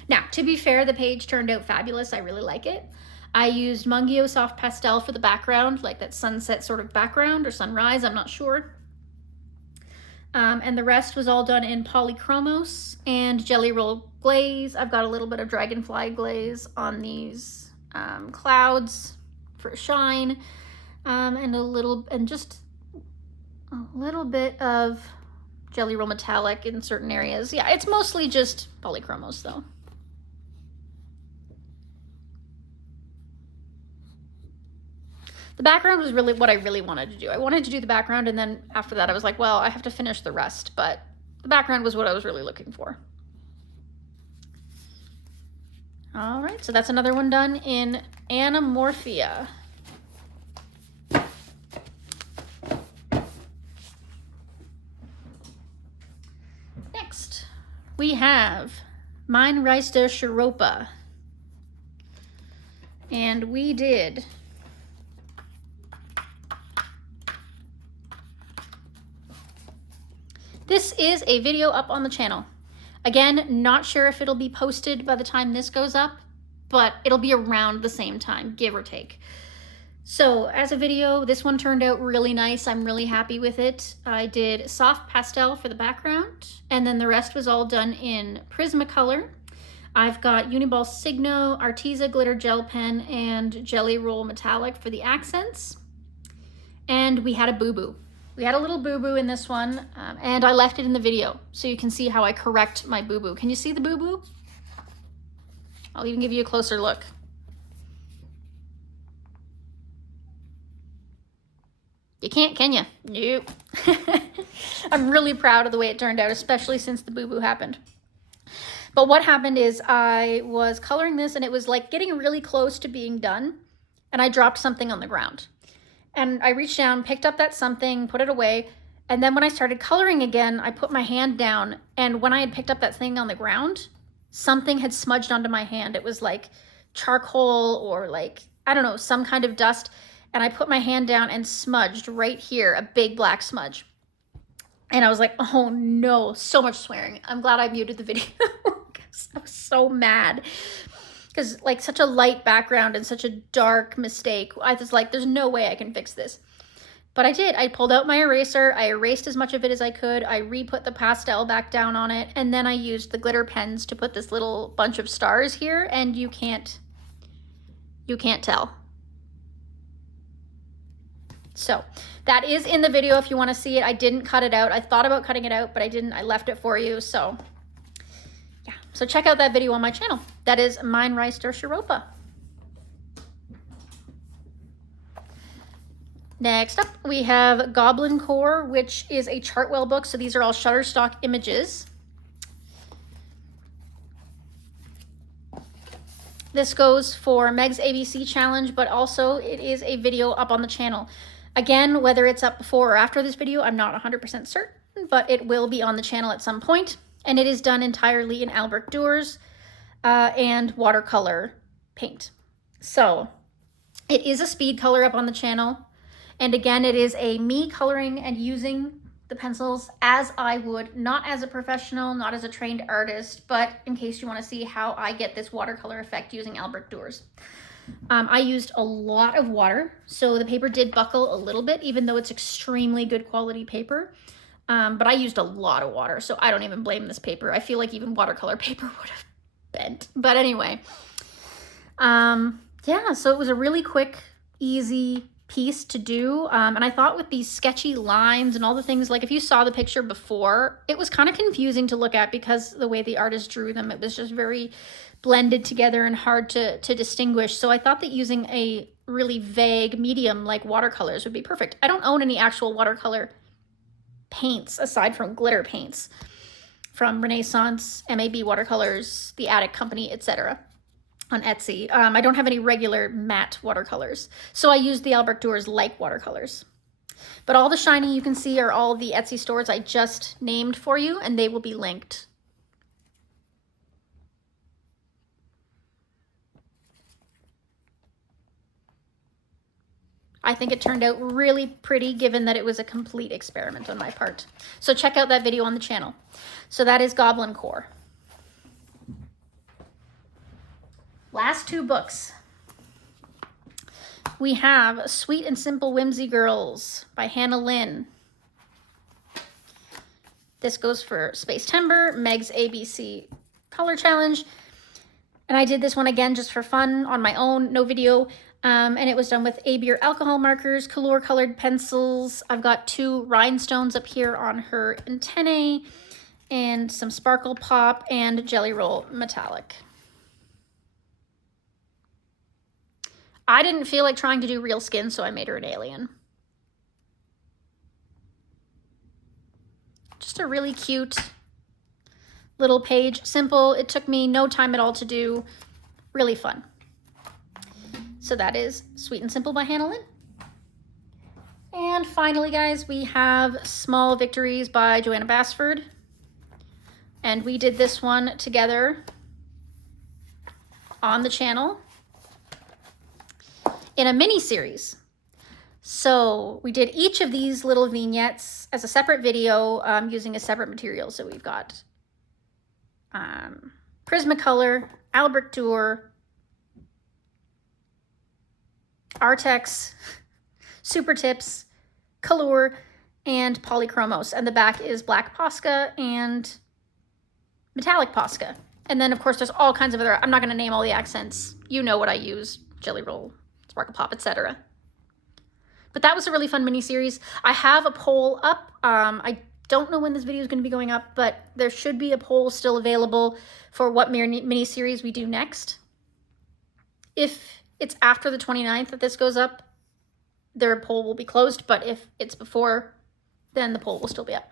Now, to be fair, the page turned out fabulous. I really like it. I used Mungyo Soft Pastel for the background, like that sunset sort of background, or sunrise, I'm not sure. And the rest was all done in Polychromos and Jelly Roll glaze. I've got a little bit of Dragonfly glaze on these clouds for shine, and just a little bit of Jelly Roll metallic in certain areas. Yeah, it's mostly just Polychromos though. The background was really what I really wanted to do. I wanted to do the background, and then after that I was like, well, I have to finish the rest, but the background was what I was really looking for. All right, so that's another one done in Animorphia. Next, we have Mein Reister Shiropa. And we did this is a video up on the channel. Again, not sure if it'll be posted by the time this goes up, but it'll be around the same time, give or take. So as a video, this one turned out really nice. I'm really happy with it. I did soft pastel for the background, and then the rest was all done in Prismacolor. I've got Uniball Signo, Arteza Glitter Gel Pen, and Jelly Roll Metallic for the accents. And we had a boo-boo. We had a little boo-boo in this one, and I left it in the video so you can see how I correct my boo-boo. Can you see the boo-boo? I'll even give you a closer look. You can't, can you? Nope. I'm really proud of the way it turned out, especially since the boo-boo happened. But what happened is I was coloring this and it was like getting really close to being done, and I dropped something on the ground. And I reached down, picked up that something, put it away, and then when I started coloring again, I put my hand down, and when I had picked up that thing on the ground, something had smudged onto my hand. It was like charcoal or like, I don't know, some kind of dust, and I put my hand down and smudged right here, a big black smudge. And I was like, oh no, so much swearing. I'm glad I muted the video because I was so mad. Because like such a light background and such a dark mistake, I was like, there's no way I can fix this. But I did. I pulled out my eraser. I erased as much of it as I could. I re-put the pastel back down on it. And then I used the glitter pens to put this little bunch of stars here. And you can't tell. So that is in the video if you want to see it. I didn't cut it out. I thought about cutting it out, but I didn't. I left it for you. So yeah, so check out that video on my channel. That is Mine Rice der Shiropa. Next up, we have Goblin Core, which is a Chartwell book. So these are all Shutterstock images. This goes for Meg's ABC challenge, but also it is a video up on the channel. Again, whether it's up before or after this video, I'm not 100% certain, but it will be on the channel at some point. And it is done entirely in Albrecht Dürer and watercolor paint. So it is a speed color up on the channel. And again, it is a me coloring and using the pencils as I would, not as a professional, not as a trained artist, but in case you want to see how I get this watercolor effect using Albrecht Dürer. I used a lot of water, so the paper did buckle a little bit, even though it's extremely good quality paper. But I used a lot of water, so I don't even blame this paper. I feel like even watercolor paper would have bent. But anyway, yeah, so it was a really quick, easy piece to do. And I thought with these sketchy lines and all the things, like if you saw the picture before, it was kind of confusing to look at because the way the artist drew them, it was just very blended together and hard to distinguish. So I thought that using a really vague medium like watercolors would be perfect. I don't own any actual watercolor paints aside from glitter paints from Renaissance, MAB Watercolors, The Attic Company, etc. on Etsy. I don't have any regular matte watercolors. So I used the Albrecht Dürer like watercolors. But all the shiny you can see are all the Etsy stores I just named for you, and they will be linked. I think it turned out really pretty given that it was a complete experiment on my part. So check out that video on the channel. So that is Goblin Core. Last two books. We have Sweet and Simple Whimsy Girls by Hannah Lynn. This goes for Space Timber, Meg's ABC Color Challenge. And I did this one again just for fun on my own, no video. And it was done with A-Beer alcohol markers, color colored pencils. I've got 2 rhinestones up here on her antennae and some sparkle pop and Jelly Roll Metallic. I didn't feel like trying to do real skin, so I made her an alien. Just a really cute little page. Simple. It took me no time at all to do. Really fun. So that is Sweet and Simple by Hannah Lynn. And finally, guys, we have Small Victories by Joanna Basford. And we did this one together on the channel in a mini series. So we did each of these little vignettes as a separate video using a separate material. So we've got Prismacolor, Albrecht-Dürer, Artex, Super Tips, Color, and Polychromos. And the back is black Posca and metallic Posca. And then, of course, there's all kinds of other, I'm not going to name all the accents. You know what I use. Jelly Roll, Sparkle Pop, etc. But that was a really fun mini-series. I have a poll up. I don't know when this video is going to be going up, but there should be a poll still available for what mini-series we do next. If it's after the 29th that this goes up, their poll will be closed. But if it's before, then the poll will still be up.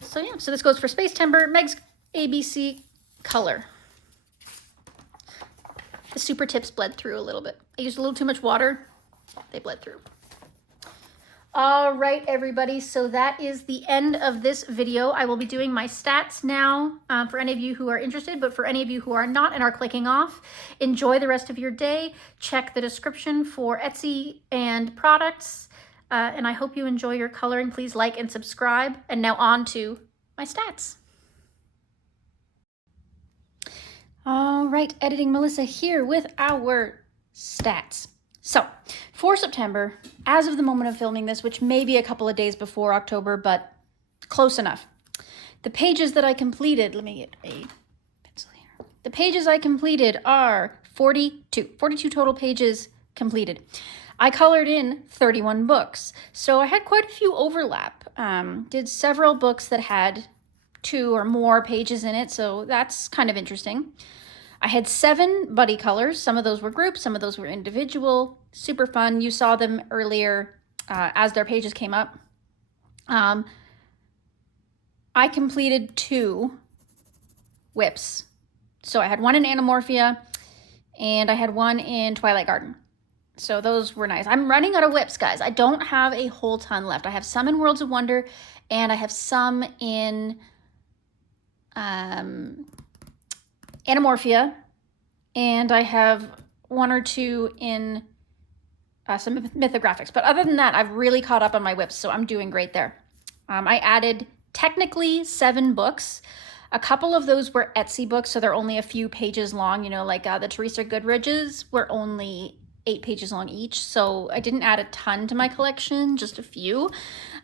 So yeah, so this goes for Space Timber, Meg's ABC Color. The Super Tips bled through a little bit. I used a little too much water. They bled through. All right, everybody. So that is the end of this video. I will be doing my stats now for any of you who are interested, but for any of you who are not and are clicking off, enjoy the rest of your day. Check the description for Etsy and products. And I hope you enjoy your coloring. Please like and subscribe. And now on to my stats. All right, Editing Melissa here with our stats. So for September, as of the moment of filming this, which may be a couple of days before October, but close enough, the pages that I completed, let me get a pencil here. The pages I completed are 42 total pages completed. I colored in 31 books, so I had quite a few overlap. Did several books that had 2 or more pages in it, so that's kind of interesting. I had 7 buddy colors. Some of those were groups, some of those were individual. Super fun. You saw them earlier as their pages came up. I completed 2 whips. So I had one in Animorphia and I had one in Twilight Garden. So those were nice. I'm running out of whips, guys. I don't have a whole ton left. I have some in Worlds of Wonder and I have some in Animorphia, and I have 1 or 2 in some Mythographics. But other than that, I've really caught up on my whips, so I'm doing great there. I added technically 7 books. A couple of those were Etsy books, so they're only a few pages long. You know, like the Teresa Goodridge's were only 8 pages long each, so I didn't add a ton to my collection, just a few.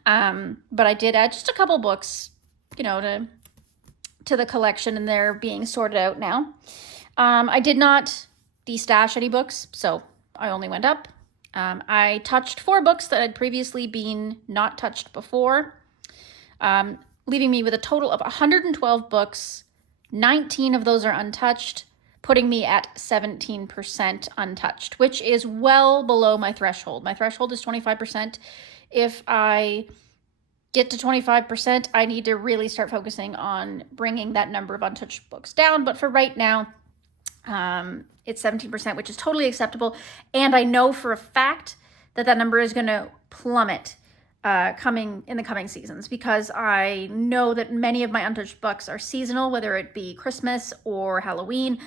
But I did add just a couple books, you know, to the collection, and they're being sorted out now. I did not destash any books, so I only went up. I touched 4 books that had previously been not touched before, leaving me with a total of 112 books. 19 of those are untouched, putting me at 17% untouched, which is well below my threshold. My threshold is 25%. If I get to 25%, I need to really start focusing on bringing that number of untouched books down. But for right now, it's 17%, which is totally acceptable. And I know for a fact that that number is going to plummet in the coming seasons, because I know that many of my untouched books are seasonal, whether it be Christmas or Halloween.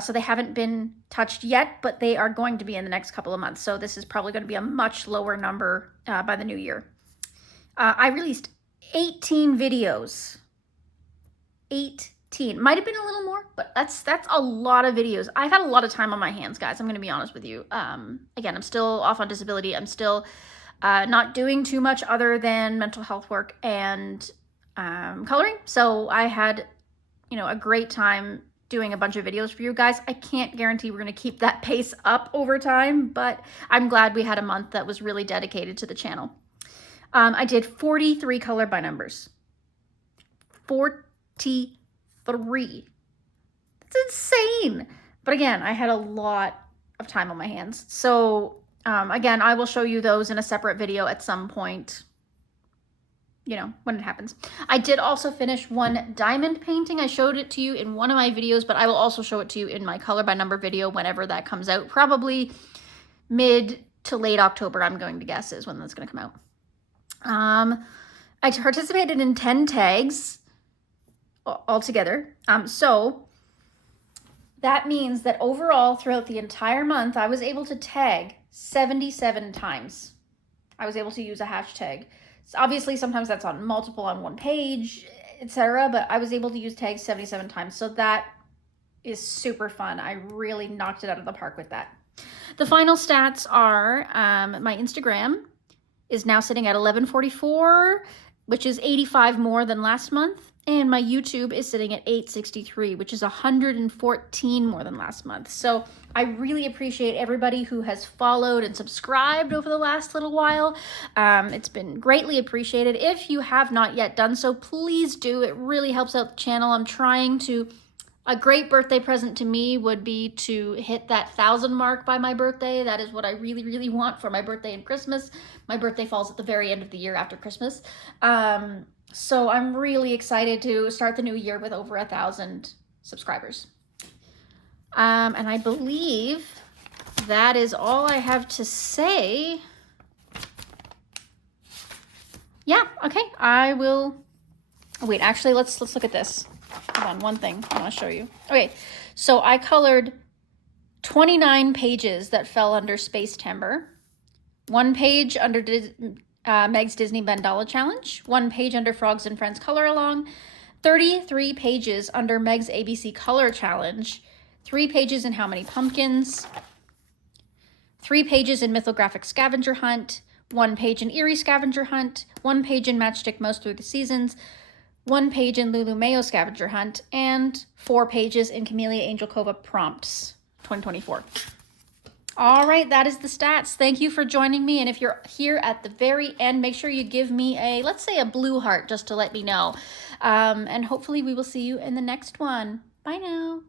So they haven't been touched yet, but they are going to be in the next couple of months. So this is probably going to be a much lower number by the new year. I released 18 videos. 18. Might have been a little more, but that's a lot of videos. I've had a lot of time on my hands, guys. I'm going to be honest with you. Again, I'm still off on disability. I'm still not doing too much other than mental health work and coloring. So I had, you know, a great time doing a bunch of videos for you guys. I can't guarantee we're going to keep that pace up over time, but I'm glad we had a month that was really dedicated to the channel. I did 43 color by numbers. 43. That's insane. But again, I had a lot of time on my hands. So again, I will show you those in a separate video at some point, you know, when it happens. I did also finish one diamond painting. I showed it to you in one of my videos, but I will also show it to you in my color by number video whenever that comes out. Probably mid to late October, I'm going to guess, is when that's going to come out. I participated in 10 tags altogether. So that means that overall throughout the entire month, I was able to tag 77 times. I was able to use a hashtag. So obviously, sometimes that's on multiple on one page. etc. But I was able to use tags 77 times. So that is super fun. I really knocked it out of the park with that. The final stats are my Instagram is now sitting at 1144, which is 85 more than last month. And my YouTube is sitting at 863, which is 114 more than last month. So I really appreciate everybody who has followed and subscribed over the last little while. It's been greatly appreciated. If you have not yet done so, please do. It really helps out the channel. I'm trying to... A great birthday present to me would be to hit that 1,000 mark by my birthday. That is what I really, really want for my birthday and Christmas. My birthday falls at the very end of the year after Christmas. So I'm really excited to start the new year with over 1,000 subscribers. And I believe that is all I have to say. Yeah, okay, I will... Wait, actually, let's look at this. Hold on, one thing I want to show you. Okay, so I colored 29 pages that fell under Space Timber, 1 page under Meg's Disney Mandala Challenge, 1 page under Frogs and Friends Color Along, 33 pages under Meg's ABC Color Challenge, 3 pages in How Many Pumpkins, 3 pages in Mythographic Scavenger Hunt, 1 page in Eerie Scavenger Hunt, 1 page in Matchstick Most Through the Seasons, 1 page in Lulu Mayo Scavenger Hunt, and 4 pages in Camellia Angel Cova Prompts 2024. All right, that is the stats. Thank you for joining me. And if you're here at the very end, make sure you give me a, let's say a blue heart, just to let me know. And hopefully we will see you in the next one. Bye now.